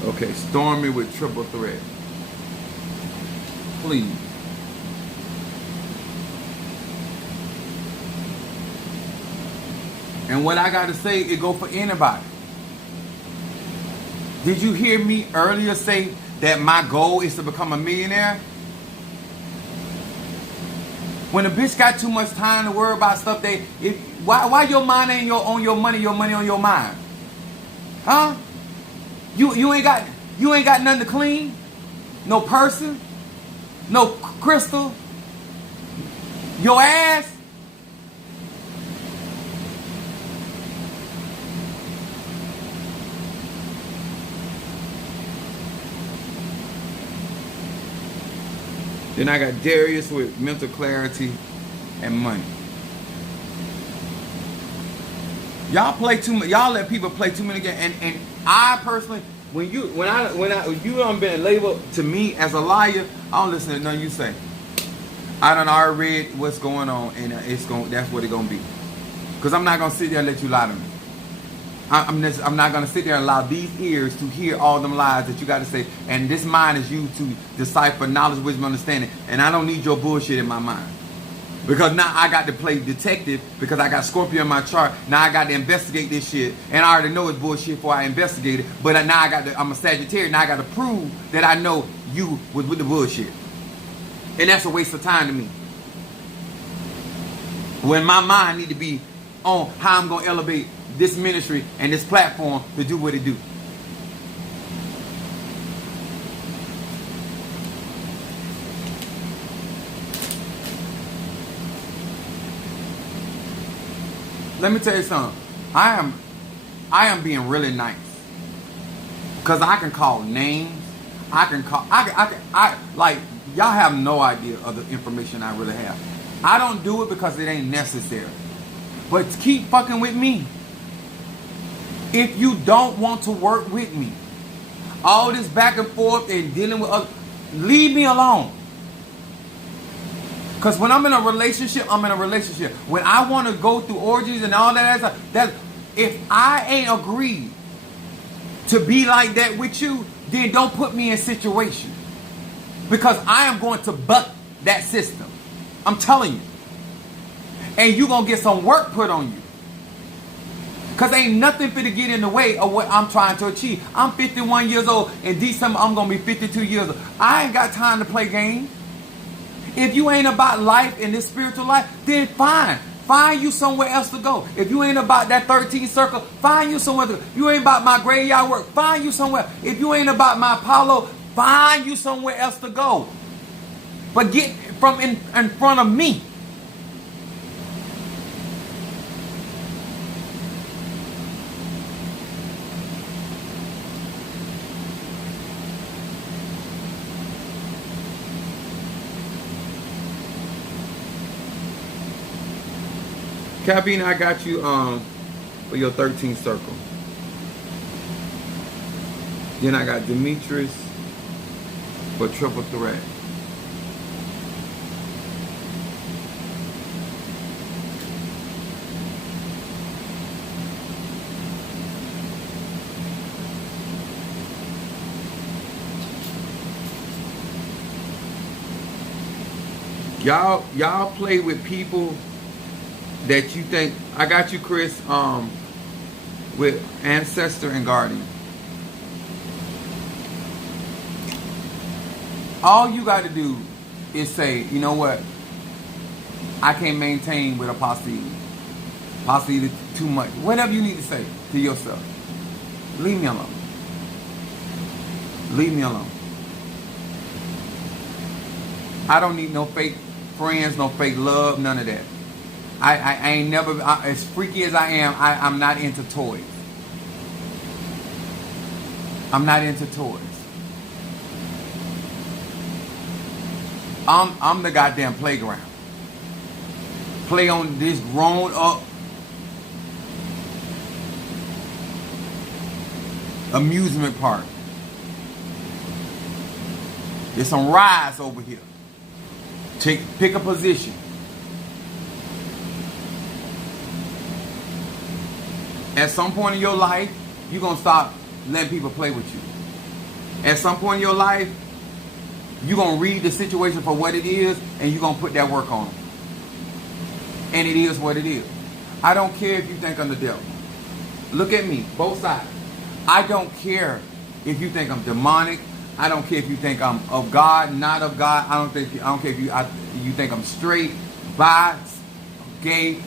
Okay, Stormy with triple threat. Please. And what I got to say, it go for anybody. Did you hear me earlier say that my goal is to become a millionaire? When a bitch got too much time to worry about stuff, why your mind ain't on your money on your mind? Huh? You ain't got nothing to clean? No person? No crystal? Your ass? Then I got Darius with mental clarity and money. Y'all play too much. Y'all let people play too many games. And I personally, when you done been labeled to me as a liar, I don't listen to nothing you say. I done already read what's going on, and that's what it's gonna be. Cause I'm not gonna sit there and let you lie to me. I'm not going to sit there and allow these ears to hear all them lies that you got to say. And this mind is used to decipher knowledge, wisdom, understanding. And I don't need your bullshit in my mind. Because now I got to play detective because I got Scorpio in my chart. Now I got to investigate this shit. And I already know it's bullshit before I investigate it. But now I'm a Sagittarius. Now I got to prove that I know you was with the bullshit. And that's a waste of time to me. When my mind need to be on how I'm going to elevate this ministry and this platform to do what it do. Let me tell you something. I am being really nice. Cause I can call names. I like y'all have no idea of the information I really have. I don't do it because it ain't necessary. But keep fucking with me. If you don't want to work with me, all this back and forth and dealing with others, leave me alone. Because when I'm in a relationship, I'm in a relationship. When I want to go through orgies and all that, if I ain't agreed to be like that with you, then don't put me in situation. Because I am going to buck that system. I'm telling you. And you're going to get some work put on you. Because ain't nothing fit to get in the way of what I'm trying to achieve. I'm 51 years old. In December, I'm going to be 52 years old. I ain't got time to play games. If you ain't about life and this spiritual life, then fine. Find you somewhere else to go. If you ain't about that 13th circle, find you somewhere to go. If you ain't about my graveyard work, find you somewhere. If you ain't about my Apollo, find you somewhere else to go. But get from in front of me. Cabine, I got you for your 13th circle. Then I got Demetrius for triple threat. Y'all play with people that you think. I got you, Chris, with ancestor and guardian. All you got to do is say, you know what? I can't maintain with apostasy. Apostasy too much. Whatever you need to say to yourself. Leave me alone. Leave me alone. I don't need no fake friends, no fake love, none of that. I ain't never, as freaky as I am, I'm not into toys. I'm not into toys. I'm the goddamn playground. Play on this grown up amusement park. There's some rides over here. Pick a position. At some point in your life, you're going to stop letting people play with you. At some point in your life, you're going to read the situation for what it is, and you're going to put that work on it. And it is what it is. I don't care if you think I'm the devil. Look at me, both sides. I don't care if you think I'm demonic. I don't care if you think I'm of God, not of God. I don't care if you think I'm straight, bi, gay,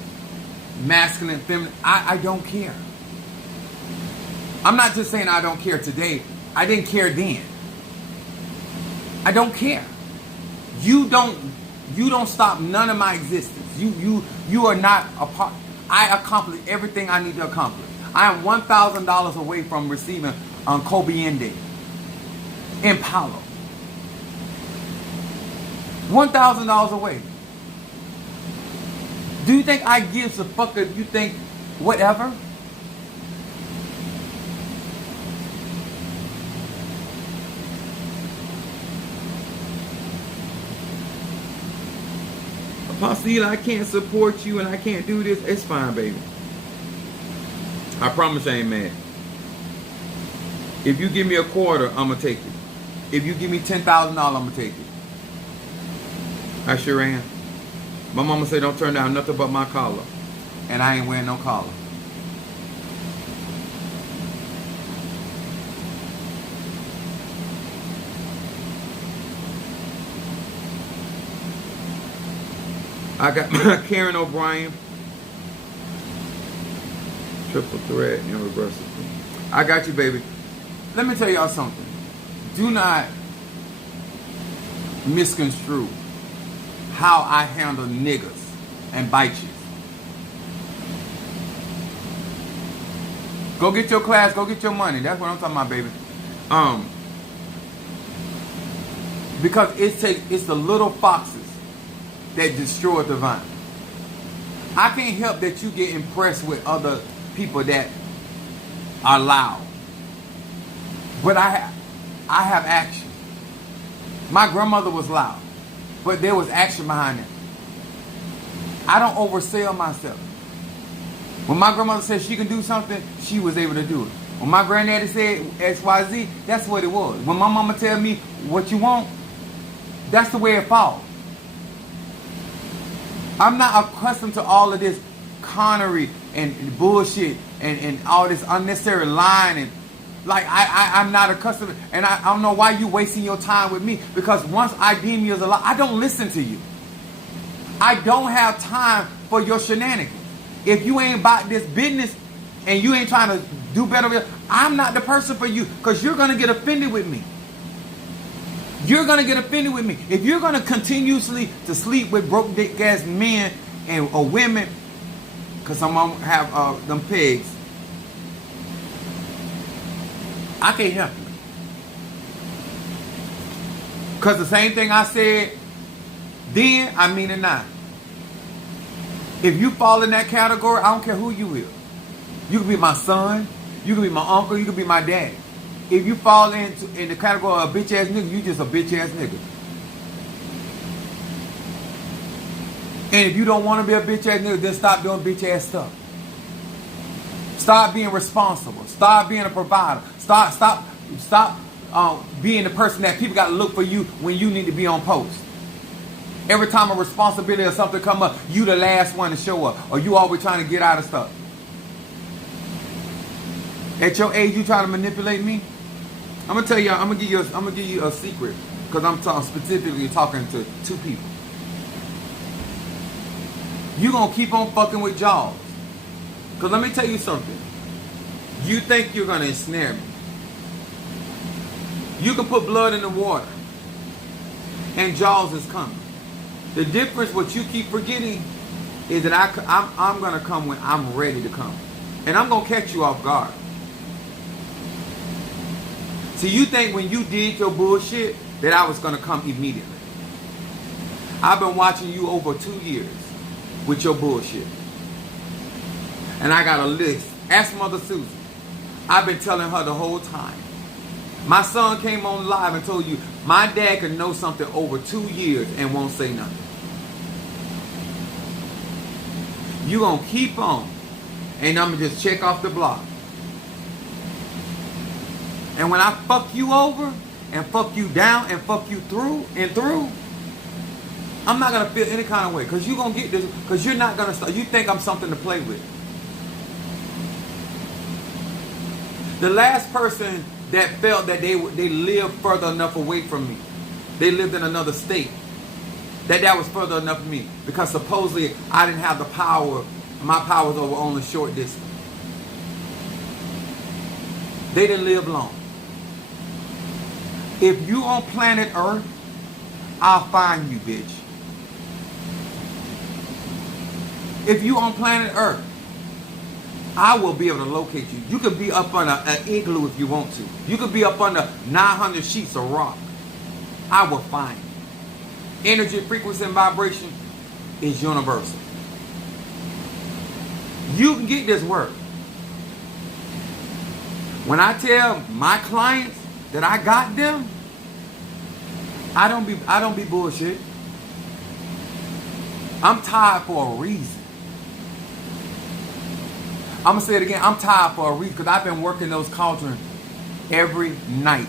masculine, feminine. I don't care. I'm not just saying I don't care today. I didn't care then. I don't care. You don't stop none of my existence. You are not a part. I accomplished everything I need to accomplish. I am $1,000 away from receiving Kobe Impala. $1,000 away. Do you think I give a fuck if you think whatever? Apostle, I can't support you and I can't do this. It's fine, baby. I promise I ain't mad. If you give me a quarter, I'm going to take it. If you give me $10,000, I'm going to take it. I sure am. My mama said don't turn down nothing but my collar. And I ain't wearing no collar. I got my Karen O'Brien. Triple threat and reversal. I got you, baby. Let me tell y'all something. Do not misconstrue how I handle niggas and bitches. Go get your class, go get your money. That's what I'm talking about, baby. Because it's the little foxes that destroy the vine. I can't help that you get impressed with other people that are loud. But I have action. My grandmother was loud, but there was action behind it. I don't oversell myself. When my grandmother said she can do something, she was able to do it. When my granddaddy said XYZ, that's what it was. When my mama tell me what you want, that's the way it falls. I'm not accustomed to all of this connery and bullshit and all this unnecessary lying and like I'm not accustomed, and I don't know why you wasting your time with me, because once I deem you as a lie, I don't listen to you. I don't have time for your shenanigans. If you ain't about this business and you ain't trying to do better, I'm not the person for you, because you're going to get offended with me. You're going to get offended with me. If you're going to continuously to sleep with broke dick ass men and or women, because some of them have them pigs, I can't help you. Because the same thing I said then, I mean it now. If you fall in that category, I don't care who you is. You could be my son, you could be my uncle, you could be my dad. If you fall in the category of a bitch ass nigga, you just a bitch ass nigga. And if you don't want to be a bitch ass nigga, then stop doing bitch ass stuff. Stop being responsible. Stop being a provider. Stop being the person that people got to look for you when you need to be on post. Every time a responsibility or something come up, you the last one to show up, or you always trying to get out of stuff. At your age, you trying to manipulate me? I'm gonna tell you. I'm gonna give you a secret, because I'm specifically talking to two people. You gonna keep on fucking with jaws. Because let me tell you something. You think you're going to ensnare me. You can put blood in the water, and Jaws is coming. The difference, what you keep forgetting, is that I'm going to come when I'm ready to come. And I'm going to catch you off guard. See, you think when you did your bullshit that I was going to come immediately. I've been watching you over 2 years with your bullshit. And I got a list. Ask Mother Susan. I've been telling her the whole time. My son came on live and told you, my dad could know something over 2 years and won't say nothing. You gonna keep on, and I'm gonna just check off the block. And when I fuck you over, and fuck you down, and fuck you through, I'm not gonna feel any kind of way, because you're gonna get this, because you're not gonna start. You think I'm something to play with. The last person that felt that they lived further enough away from me, they lived in another state, that was further enough from me, because supposedly I didn't have the power. My powers over only short distance. They didn't live long. If you on planet Earth, I'll find you, bitch. If you on planet Earth, I will be able to locate you. You could be up under an igloo if you want to. You could be up under 900 sheets of rock. I will find you. Energy, frequency, and vibration is universal. You can get this work. When I tell my clients that I got them, I don't be bullshit. I'm tired for a reason. I'm going to say it again. I'm tired for a reason, because I've been working those cauldrons every night.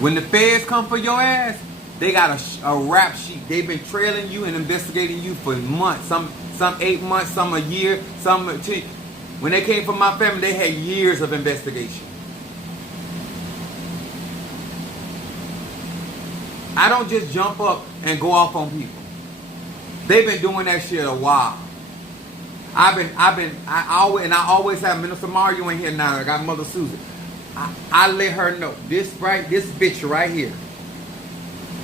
When the feds come for your ass, they got a rap sheet. They've been trailing you and investigating you for months. Some 8 months, some a year, some 10. When they came for my family, they had years of investigation. I don't just jump up and go off on people. They've been doing that shit a while. I always have Minister Mario in here now. I got Mother Susan. I let her know this bitch right here.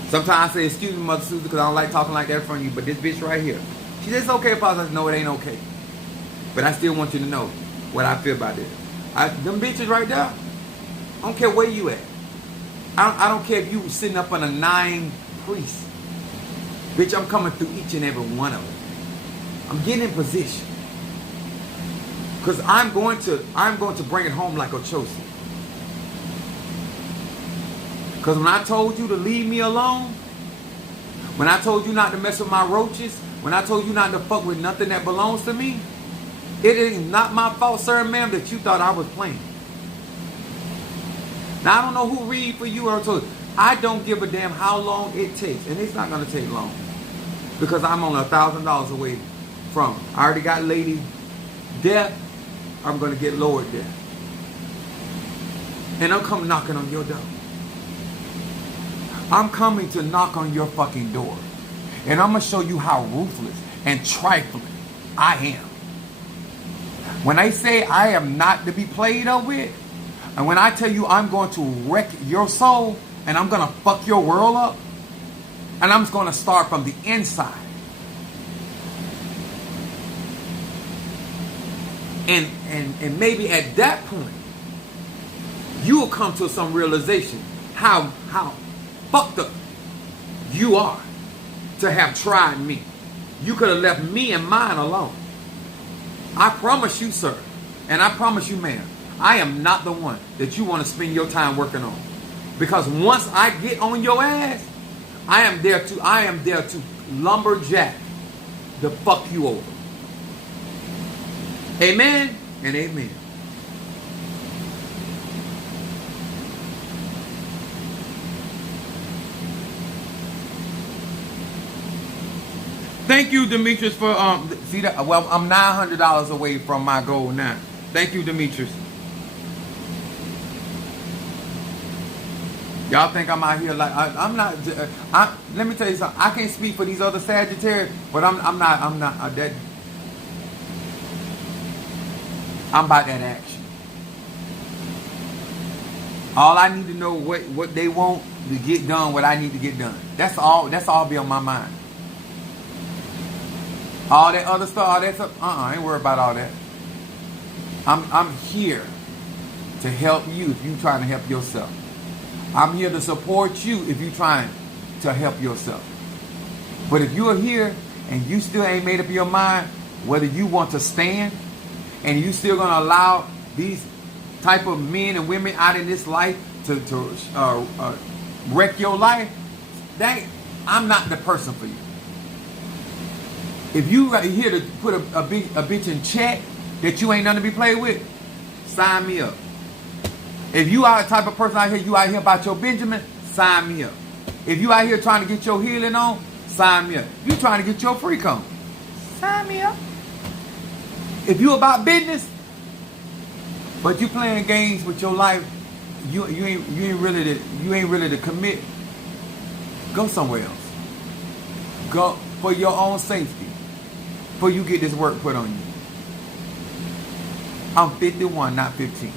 Sometimes I say, excuse me, Mother Susan, because I don't like talking like that in front of you, but this bitch right here. She says, it's okay, Apostle. I said, no, it ain't okay. But I still want you to know what I feel about this. Them bitches right there, I don't care where you at. I don't care if you sitting up on a 9 priests. Bitch, I'm coming through each and every one of them. I'm getting in position. Because I'm going to bring it home like Ochosi. Because when I told you to leave me alone, when I told you not to mess with my roaches, when I told you not to fuck with nothing that belongs to me, it is not my fault, sir and ma'am, that you thought I was playing. Now, I don't know who read for you or told you. I don't give a damn how long it takes. And it's not going to take long. Because I'm only $1,000 away from. I already got lady death. I'm going to get Lord death. And I'm coming knocking on your door. I'm coming to knock on your fucking door. And I'm going to show you how ruthless and trifling I am. When I say I am not to be played up with, and when I tell you I'm going to wreck your soul, and I'm going to fuck your world up, and I'm just going to start from the inside. And maybe at that point, you will come to some realization how fucked up you are to have tried me. You could have left me and mine alone. I promise you, sir, and I promise you, ma'am, I am not the one that you want to spend your time working on. Because once I get on your ass, I am there to lumberjack the fuck you over. Amen and amen. Thank you, Demetrius, for see that. Well, I'm $900 away from my goal now. Thank you, Demetrius. Y'all think I'm out here like I'm not. Let me tell you something. I can't speak for these other Sagittarius, but I'm not that. I'm about that action. All I need to know what they want to get done, what I need to get done. That's all be on my mind. All that other stuff, all that stuff, I ain't worried about all that. I'm here to help you if you trying to help yourself. I'm here to support you if you trying to help yourself. But if you are here and you still ain't made up your mind whether you want to stand and you still gonna allow these type of men and women out in this life to wreck your life, I'm not the person for you. If you are here to put a bitch in check that you ain't nothing to be played with, sign me up. If you are the type of person out here, you out here about your Benjamin, sign me up. If you out here trying to get your healing on, sign me up. If you trying to get your freak on, sign me up. If you about business, but you playing games with your life, you ain't really to commit, go somewhere else. Go for your own safety. Before you get this work put on you. I'm 51, not 15.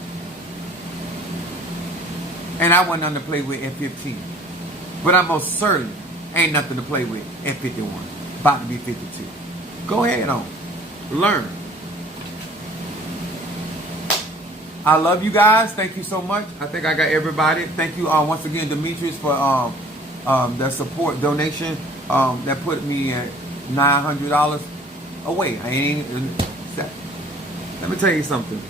And I wasn't nothing to play with at 15. But I most certainly ain't nothing to play with at 51. About to be 52. Go ahead on. Learn. I love you guys. Thank you so much. I think I got everybody. Thank you once again, Demetrius, for the support donation that put me at $900 away. I ain't. Let me tell you something.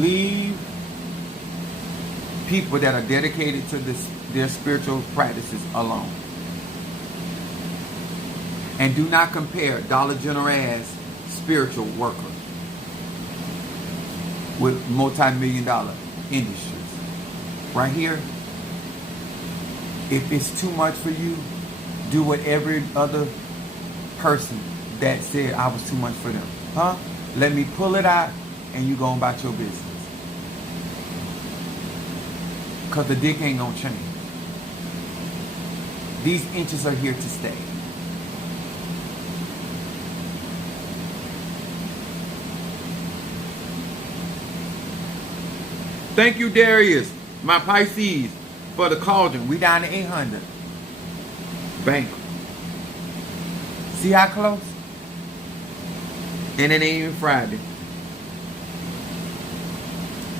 Leave people that are dedicated to their spiritual practices alone. And do not compare Dollar General ass spiritual workers with multi-million-dollar industries. Right here, if it's too much for you, do what every other person that said I was too much for them. Huh? Let me pull it out and you go about your business. Because the dick ain't gonna change. These inches are here to stay. Thank you, Darius, my Pisces, for the cauldron. We down to 800. Bang. See how close? And it ain't even Friday.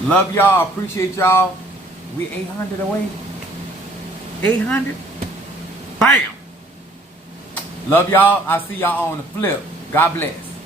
Love y'all. Appreciate y'all. We 800 away. 800? Bam! Love y'all. I'll see y'all on the flip. God bless.